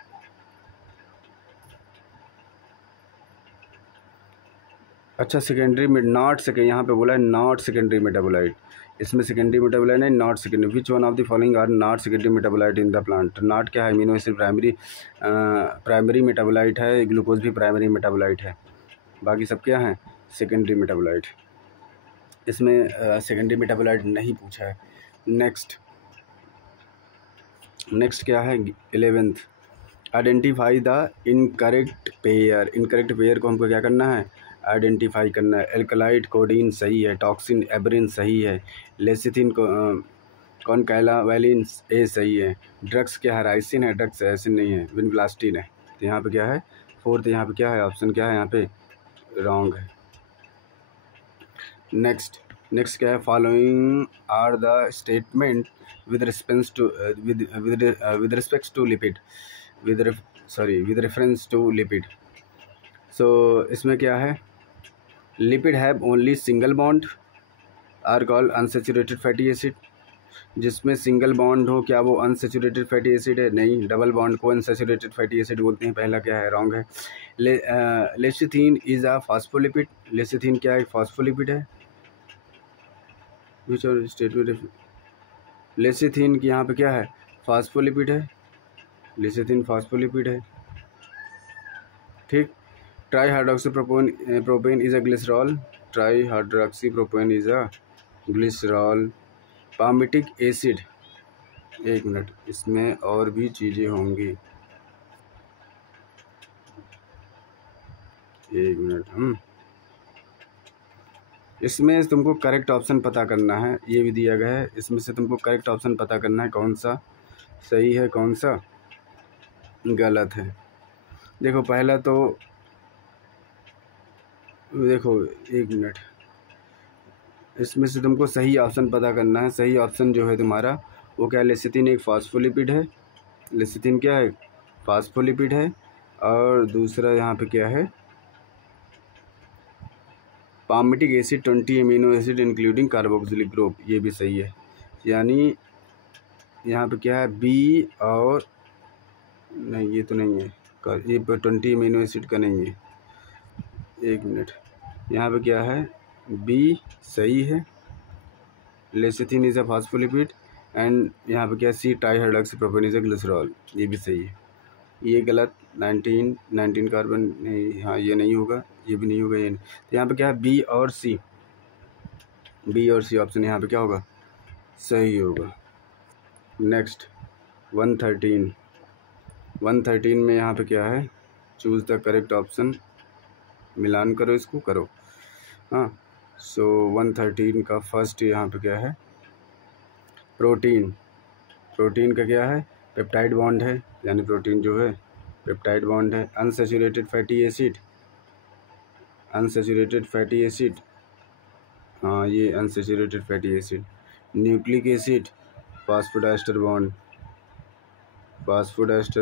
अच्छा सेकेंडरी में नॉट सेकेंड, यहाँ पे बोला है नॉट सेकेंडरी मेटाबोलाइट। इसमें सेकेंडरी मेटाबोलाइट नहीं, not secondary. Which one of the following are not secondary metabolite in the plant. Not क्या है? अमीनो एसिड प्राइमरी मेटाबोलाइट है, ग्लूकोज भी प्राइमरी मेटाबोलाइट है, बाकी सब क्या है? Secondary metabolite. इसमें सेकेंडरी मेटाबोलाइट नहीं पूछा है। नेक्स्ट क्या है? 11th identify the incorrect pair. Incorrect pair को हमको क्या करना है? आइडेंटिफाई करना है। एल्कलाइड कोडीन सही है, टॉक्सिन एब्रिन सही है, लेसिथिन कॉनकैला वैलिन ए सही है। ड्रग्स क्या है? राइसिन है, ड्रग्स एसिन नहीं है, विनब्लास्टिन है। तो यहाँ पे क्या है? फोर्थ यहाँ पे क्या है? ऑप्शन क्या है यहाँ पे? रॉन्ग है। नेक्स्ट क्या है? Following are the statement with reference to lipid. So इसमें क्या है? Lipid have only single bond are called unsaturated fatty acid. जिसमें सिंगल बॉन्ड हो क्या वो अनसेचुरेटेड फैटी एसिड है? नहीं। डबल बॉन्ड को अनसेचुरेटेड फैटी एसिड बोलते हैं। पहला क्या है? रॉन्ग है। Lecithin is a phospholipid. Lecithin क्या है? फॉस्फोलिपिड है। विच और स्टेटमेंट? लेसिथिन की यहाँ पे क्या है? फॉस्फोलिपिड है। लेसिथिन फॉस्फोलिपिड है, ठीक। Trihydroxypropane is a glycerol. Trihydroxypropane is a glycerol. Palmitic acid, एक मिनट, इसमें और भी चीज़ें होंगी, एक मिनट। इसमें तुमको करेक्ट ऑप्शन पता करना है, ये भी दिया गया है। इसमें से तुमको करेक्ट ऑप्शन पता करना है कौन सा सही है कौन सा गलत है। देखो पहला तो देखो, एक मिनट, इसमें से तुमको सही ऑप्शन पता करना है। सही ऑप्शन जो है तुम्हारा वो क्या? लेसिथिन एक फॉस्फोलिपिड है, लेसिथिन क्या है, फास्फोलिपिड है, और दूसरा यहाँ पे क्या है, palmitic acid 20 amino acid including carboxylic group, ये भी सही है। यानी यहाँ पे क्या है, बी और नहीं, ये तो नहीं है, ये 20 अमीनो एसिड का नहीं है, एक मिनट, यहाँ पे क्या है, बी सही है, lecithin is a phospholipid, and यहाँ पे क्या है, सी ट्राईहाइड्रॉक्सी प्रोपेन इज़ अ ग्लिसरॉल, ये भी सही है। ये गलत, 19 कार्बन नहीं, हाँ ये नहीं होगा, ये भी नहीं होगा, ये नहीं। तो यहाँ पे क्या है, बी और सी, बी और सी ऑप्शन यहाँ पे क्या होगा, सही होगा। नेक्स्ट 113 में यहाँ पे क्या है, चूज़ द करेक्ट ऑप्शन, मिलान करो, इसको करो। हाँ, सो 113 का फर्स्ट यहाँ पे क्या है, प्रोटीन का क्या है, पेप्टाइड बॉन्ड है, यानी प्रोटीन जो है पेप्टाइड बॉन्ड है। अनसैचुरेटेड फैटी एसिड, हाँ ये unsaturated fatty acid. Nucleic acid, phosphodiester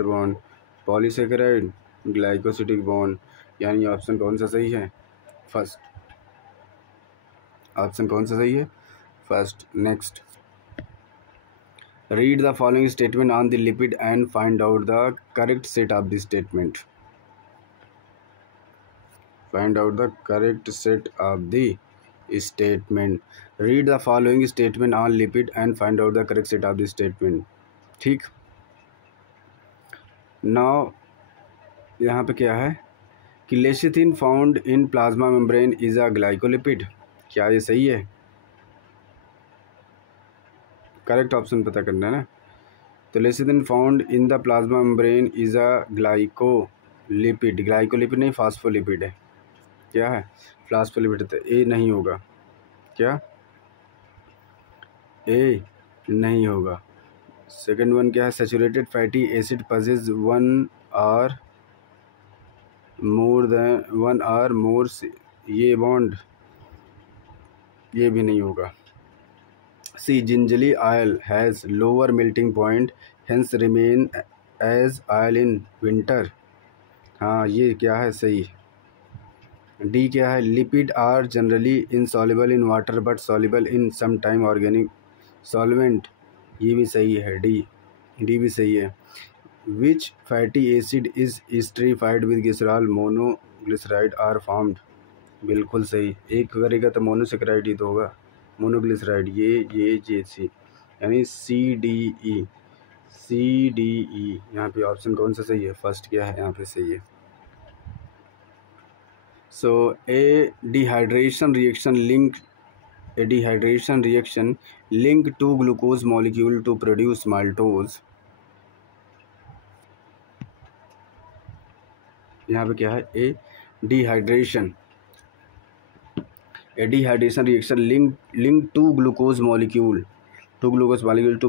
bond. Polysaccharide, glycosidic bond, यानी ऑप्शन कौन सा सही है, फर्स्ट, ऑप्शन कौन सा सही है, first. Next, read the following statement on the lipid and find out the correct set of the statement. Find out the correct set of the statement. Read the following statement on lipid and find out the correct set of the statement. ठीक, now यहाँ पे क्या है कि lecithin found in plasma membrane is a glycolipid, क्या ये सही है, करेक्ट ऑप्शन पता करना है ना। तो lecithin found in the plasma membrane is a glycolipid नहीं, फास्फोलिपिड है, क्या है, फास्फोलिपिड, तो ए नहीं होगा, क्या ए नहीं होगा। सेकंड वन क्या है, saturated fatty acid possess 1 or more, ये बॉन्ड, ये भी नहीं होगा। C, gingelly oil has lower melting point hence remain as oil in winter, हाँ ये क्या है, सही। डी क्या है, lipid are generally insoluble in water but soluble in some time organic solvent, ये भी सही है, डी भी सही है। Which fatty acid is esterified with glycerol monoglyceride are formed, बिल्कुल सही, एक करेगा तो मोनोसेक्राइड ही तो होगा, मोनोग्लिसराइड, ये सी, यानी सी डी ई, यहाँ पे ऑप्शन कौन सा सही है, फर्स्ट क्या है यहाँ पे सही है। So a dehydration reaction link two glucose molecule to produce maltose, यहाँ पे क्या है, a dehydration reaction link two glucose molecule to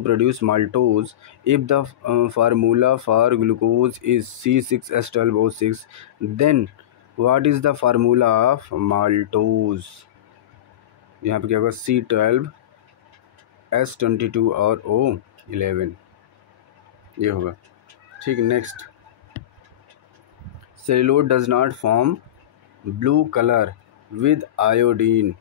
produce maltose if the formula for glucose is C6H12O6, then what is the formula of maltose, यहाँ पे क्या होगा, C12H22 और O11, ये होगा, ठीक। Next, cellulose does not form blue colour with iodine,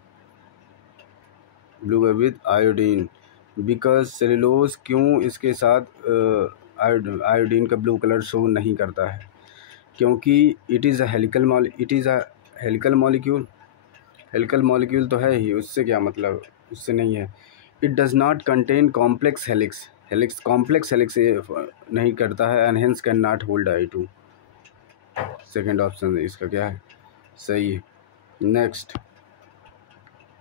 because cellulose क्यों इसके साथ आयोडीन का ब्लू कलर शो नहीं करता है, क्योंकि it is a helical molecule तो है ही, उससे क्या मतलब, उससे नहीं है। It does not contain complex helix नहीं करता है, and hence can not hold I2, second option इसका क्या है, सही है। नेक्स्ट,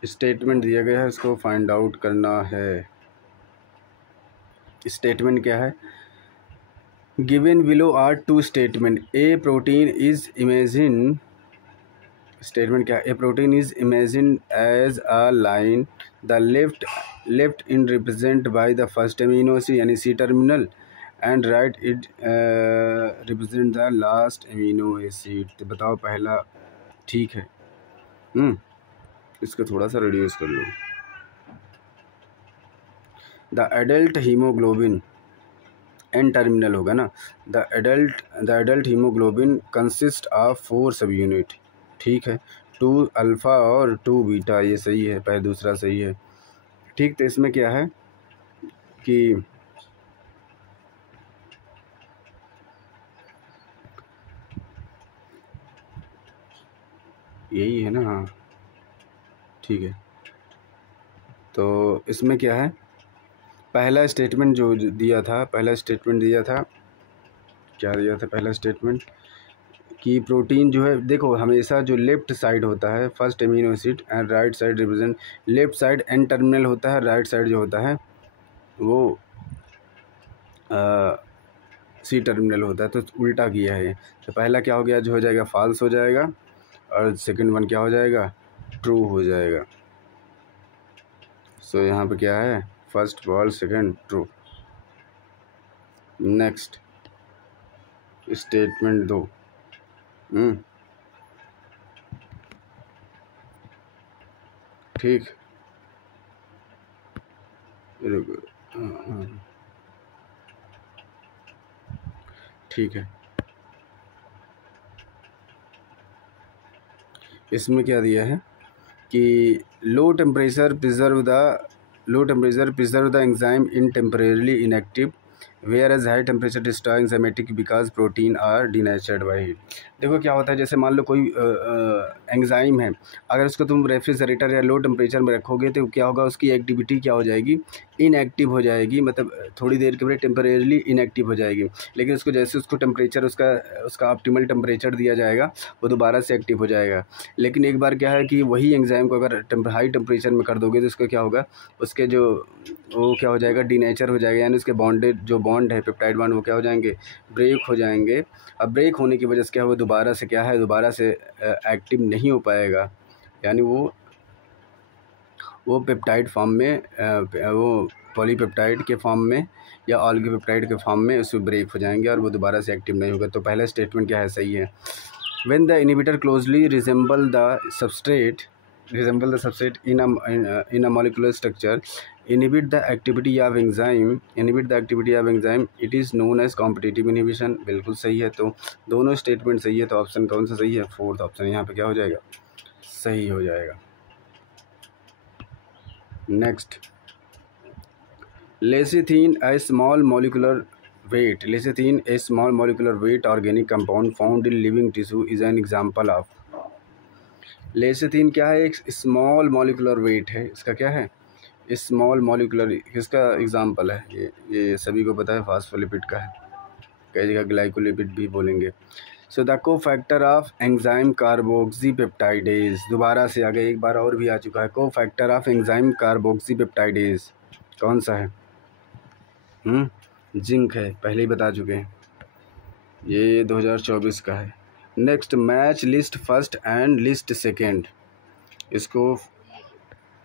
स्टेटमेंट दिया गया है, इसको फाइंड आउट करना है। स्टेटमेंट क्या है, given below are two statement, a protein is imagine, statement क्या है, a protein is imagine as a line, the left end represent by the first amino acid यानी C terminal, and right it represent the last amino acid, तो बताओ पहला ठीक है, इसको थोड़ा सा रिड्यूस कर लो। The adult haemoglobin N terminal होगा ना। The adult haemoglobin consist of 4 सब यूनिट, ठीक है, 2 अल्फ़ा और 2 बीटा, ये सही है, पहले दूसरा सही है, ठीक। तो इसमें क्या है कि यही है ना, हाँ ठीक है। तो इसमें क्या है, पहला स्टेटमेंट जो दिया था, पहला स्टेटमेंट दिया था, क्या दिया था पहला स्टेटमेंट, कि प्रोटीन जो है, देखो हमेशा जो लेफ्ट साइड होता है first amino acid and right side represent, left side N terminal होता है, राइट साइड जो होता है वो सी टर्मिनल होता है, तो उल्टा किया है। तो पहला क्या हो गया, जो हो जाएगा फॉल्स हो जाएगा, और सेकंड वन क्या हो जाएगा, ट्रू हो जाएगा। सो यहाँ पे क्या है, first false second true. Next statement दो, ठीक, ठीक है। इसमें क्या दिया है कि low temperature preserve the enzyme in temporarily inactive, whereas high temperature destroy enzymatic because protein are denatured by heat. देखो क्या होता है, जैसे मान लो कोई एंजाइम है, अगर उसको तुम रेफ्रिजरेटर या लो टेम्परेचर में रखोगे तो क्या होगा, उसकी एक्टिविटी क्या हो जाएगी, इनएक्टिव हो जाएगी, मतलब थोड़ी देर के लिए टेम्परेरली इनएक्टिव हो जाएगी। लेकिन उसको जैसे उसको टेम्परेचर उसका ऑप्टिमल टेम्परेचर दिया जाएगा, वो दोबारा से एक्टिव हो जाएगा। लेकिन एक बार क्या है कि वही एंजाइम को अगर हाई टेम्परेचर में कर दोगे तो उसका क्या होगा, उसके जो वो क्या हो जाएगा, डीनेचर हो जाएगा, यानी उसके बॉन्ड है पेप्टाइड बॉन्ड, वो क्या हो जाएंगे, ब्रेक हो जाएंगे। अब ब्रेक होने की वजह से क्या हो, दोबारा से एक्टिव नहीं हो पाएगा, यानी वो पेप्टाइड फॉर्म में वो पॉलीपेप्टाइड के फॉर्म में या ऑलिगोपेप्टाइड के फॉर्म में उसमें ब्रेक हो जाएंगे और वो दोबारा से एक्टिव नहीं होगा। तो पहला स्टेटमेंट क्या है, सही है। When the inhibitor closely resemble the substrate in a molecular structure, inhibit the activity of enzyme, it is known as competitive inhibition। बिल्कुल सही है, तो दोनों स्टेटमेंट सही है। तो ऑप्शन कौन सा सही है, फोर्थ ऑप्शन यहाँ पे क्या हो जाएगा, सही हो जाएगा। Next, lecithin a small molecular weight organic compound found in living tissue is an example of। Lecithin क्या है, एक स्मॉल मॉलिकुलर वेट है, इसका क्या है, स्मॉल मॉलिकुलर, किसका एग्जांपल है, ये सभी को पता है, फास्फोलिपिड का है, कई जगह ग्लाइकोलिपिड भी बोलेंगे। सो द को फैक्टर ऑफ एंजाइम कार्बोक्सीपेप्टाइडेज, दोबारा से आ गया, एक बार और भी आ चुका है, को फैक्टर ऑफ एंजाइम कार्बोक्सीपेप्टाइडेज कौन सा है, जिंक है, पहले ही बता चुके हैं, ये 2024 का है। Next, match list first and list second, इसको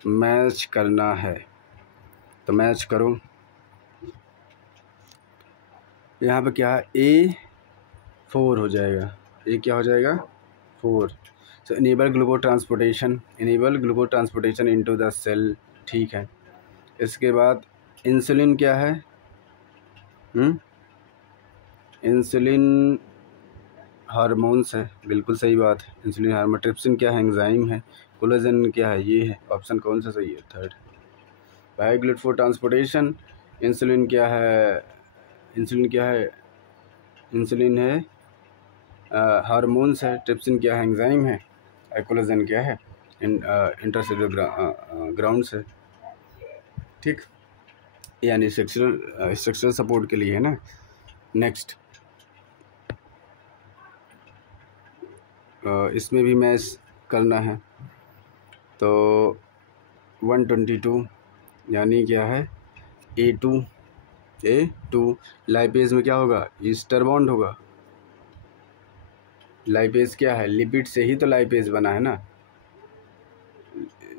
मैच करना है, तो मैच करो। यहाँ पे क्या है, A4 हो जाएगा, ए क्या हो जाएगा, 4। So enable gluco transportation into the cell, ठीक है। इसके बाद इंसुलिन क्या है, इंसुलिन हार्मोन्स है, बिल्कुल सही बात है, इंसुलिन हार्मोन। ट्रिप्सिन क्या है, एंजाइम है। कोलेजन क्या है, ये है, ऑप्शन कौन सा सही है, थर्ड। बायोग्लिड फॉर ट्रांसपोर्टेशन, इंसुलिन क्या है, इंसुलिन है हार्मोन्स है, ट्रिप्सिन क्या है, एंजाइम है, कोलेजन क्या है, इंटरसेलुलर ग्राउंड्स है, ठीक, यानी स्ट्रक्चरल सपोर्ट के लिए है ना। नेक्स्ट, इसमें भी मैच करना है, तो 122 यानी क्या है, A2 लाइपेज में क्या होगा, ईस्टर बॉन्ड होगा। लाइपेज क्या है, लिपिड से ही तो लाइपेज बना है ना,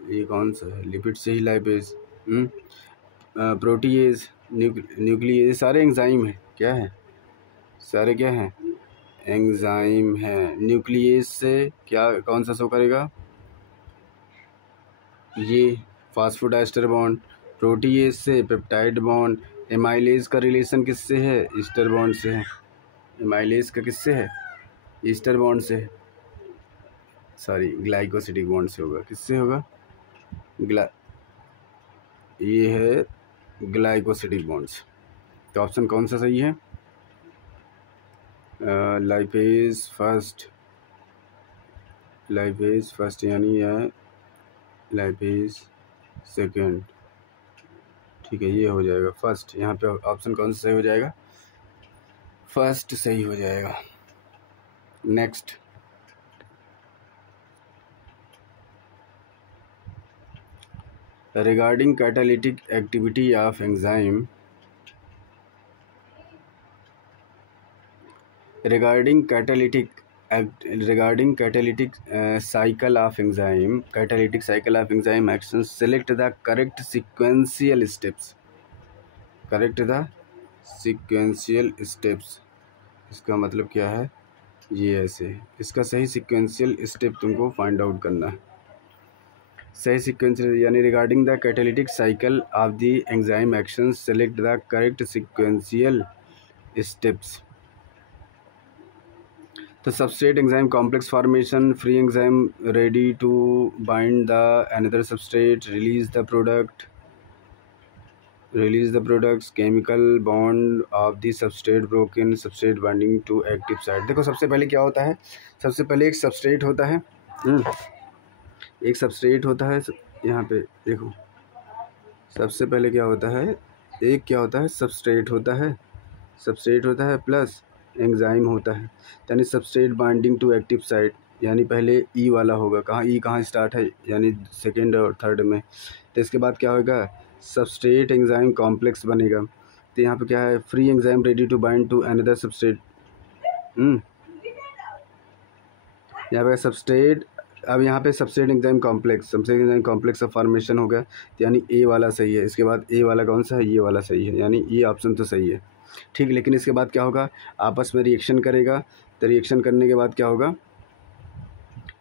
ये कौन सा है, लिपिड से ही लाइपेज। प्रोटीएज, न्यूक्लियस, सारे एंजाइम है, क्या है, सारे क्या हैं, एंजाइम है। न्यूक्लियस से क्या, कौन सा शो करेगा, ये फास्फोडाइस्टर बॉन्ड। प्रोटीएज से पेप्टाइड बॉन्ड, एमाइलेज का रिलेशन किससे है? ईस्टर बॉन्ड से है। एमाइलेज का किससे है? ईस्टर बॉन्ड से है, सॉरी ग्लाइकोसिडिक बॉन्ड से होगा। किससे होगा? ये है ग्लाइकोसिडिक बॉन्ड्स। तो ऑप्शन कौन सा सही है? लाइपेज फर्स्ट यानी है लाइपेज सेकेंड। ठीक है, ये हो जाएगा फर्स्ट। यहाँ पे ऑप्शन कौन सा सही हो जाएगा? फर्स्ट सही हो जाएगा। Next, regarding catalytic activity of enzyme, regarding catalytic cycle of enzyme actions, select the correct sequential steps। इसका मतलब क्या है? ये ऐसे, इसका सही सिक्वेंशियल स्टेप तुमको फाइंड आउट करना है। सही सिक्वेंशियल यानी regarding the catalytic cycle of the enzyme action, select the correct sequential steps. तो substrate enzyme complex formation, free enzyme ready to bind the another substrate, release the products, chemical bond of the substrate broken, substrate binding to active site. देखो सबसे पहले क्या होता है? सबसे पहले एक सबस्ट्रेट होता है, एक सबस्ट्रेट होता है। यहाँ पे देखो, सबसे पहले क्या होता है? एक क्या होता है? सबस्ट्रेट होता है प्लस एंजाइम होता है, यानी substrate binding to active site, यानी पहले ई वाला होगा। कहाँ स्टार्ट है? यानी सेकेंड और थर्ड में। तो इसके बाद क्या होगा? सबस्ट्रेट एंजाइम कॉम्प्लेक्स बनेगा। तो यहाँ पे क्या है? Free enzyme ready to bind to another substrate. यहाँ पे सबस्ट्रेट, अब यहाँ पे सबस्ट्रेट एंजाइम कॉम्प्लेक्स का फॉर्मेशन होगा, यानी ए वाला सही है। इसके बाद ए वाला कौन सा है? ये वाला सही है, यानी ये ऑप्शन तो सही है। ठीक, लेकिन इसके बाद क्या होगा? आपस में रिएक्शन करेगा। तो रिएक्शन करने के बाद क्या होगा?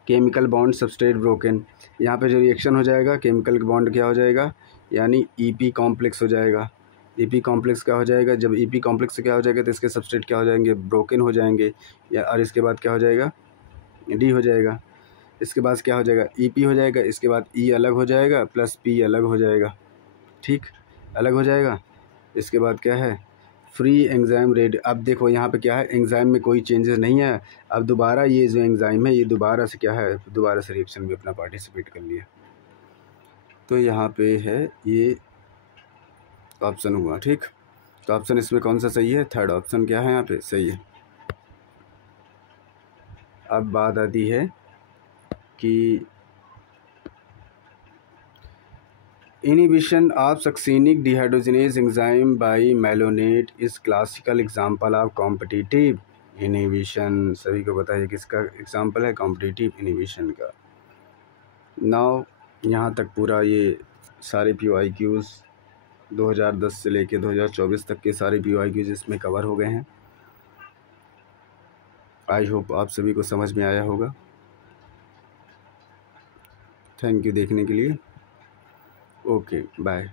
Chemical bond substrate broken. यहाँ पे जो रिएक्शन हो जाएगा, केमिकल बॉन्ड क्या हो जाएगा? यानी ईपी कॉम्प्लेक्स हो जाएगा। ईपी कॉम्प्लेक्स क्या हो जाएगा? जब ईपी कॉम्प्लेक्स से क्या हो जाएगा? तो इसके सबस्ट्रेट क्या हो जाएंगे? ब्रोकन हो जाएंगे। या और इसके बाद क्या हो जाएगा? डी हो जाएगा। इसके बाद क्या हो जाएगा? ईपी हो जाएगा। इसके बाद ई अलग हो जाएगा प्लस पी अलग हो जाएगा। ठीक, अलग हो जाएगा। इसके बाद क्या है? Free enzyme ready. अब देखो यहाँ पे क्या है? एंजाइम में कोई चेंजेस नहीं है। अब दोबारा ये जो एंजाइम है, ये दोबारा से क्या है? दोबारा से रिएक्शन में अपना पार्टिसिपेट कर लिया। तो यहाँ पे है ये ऑप्शन हुआ। ठीक, तो ऑप्शन इसमें कौन सा सही है? थर्ड ऑप्शन क्या है यहाँ पे? सही है। अब बात आती है कि inhibition of succinic dehydrogenase enzyme by malonate is classical example of competitive inhibition. सभी को पता है किसका एग्जांपल है? कॉम्पिटिटिव इनहिबिशन का। नाउ यहाँ तक पूरा ये सारे PYQs 2010 से लेके 2024 तक के सारे PYQs इसमें कवर हो गए हैं। आई होप आप सभी को समझ में आया होगा। थैंक यू देखने के लिए। Okay, bye.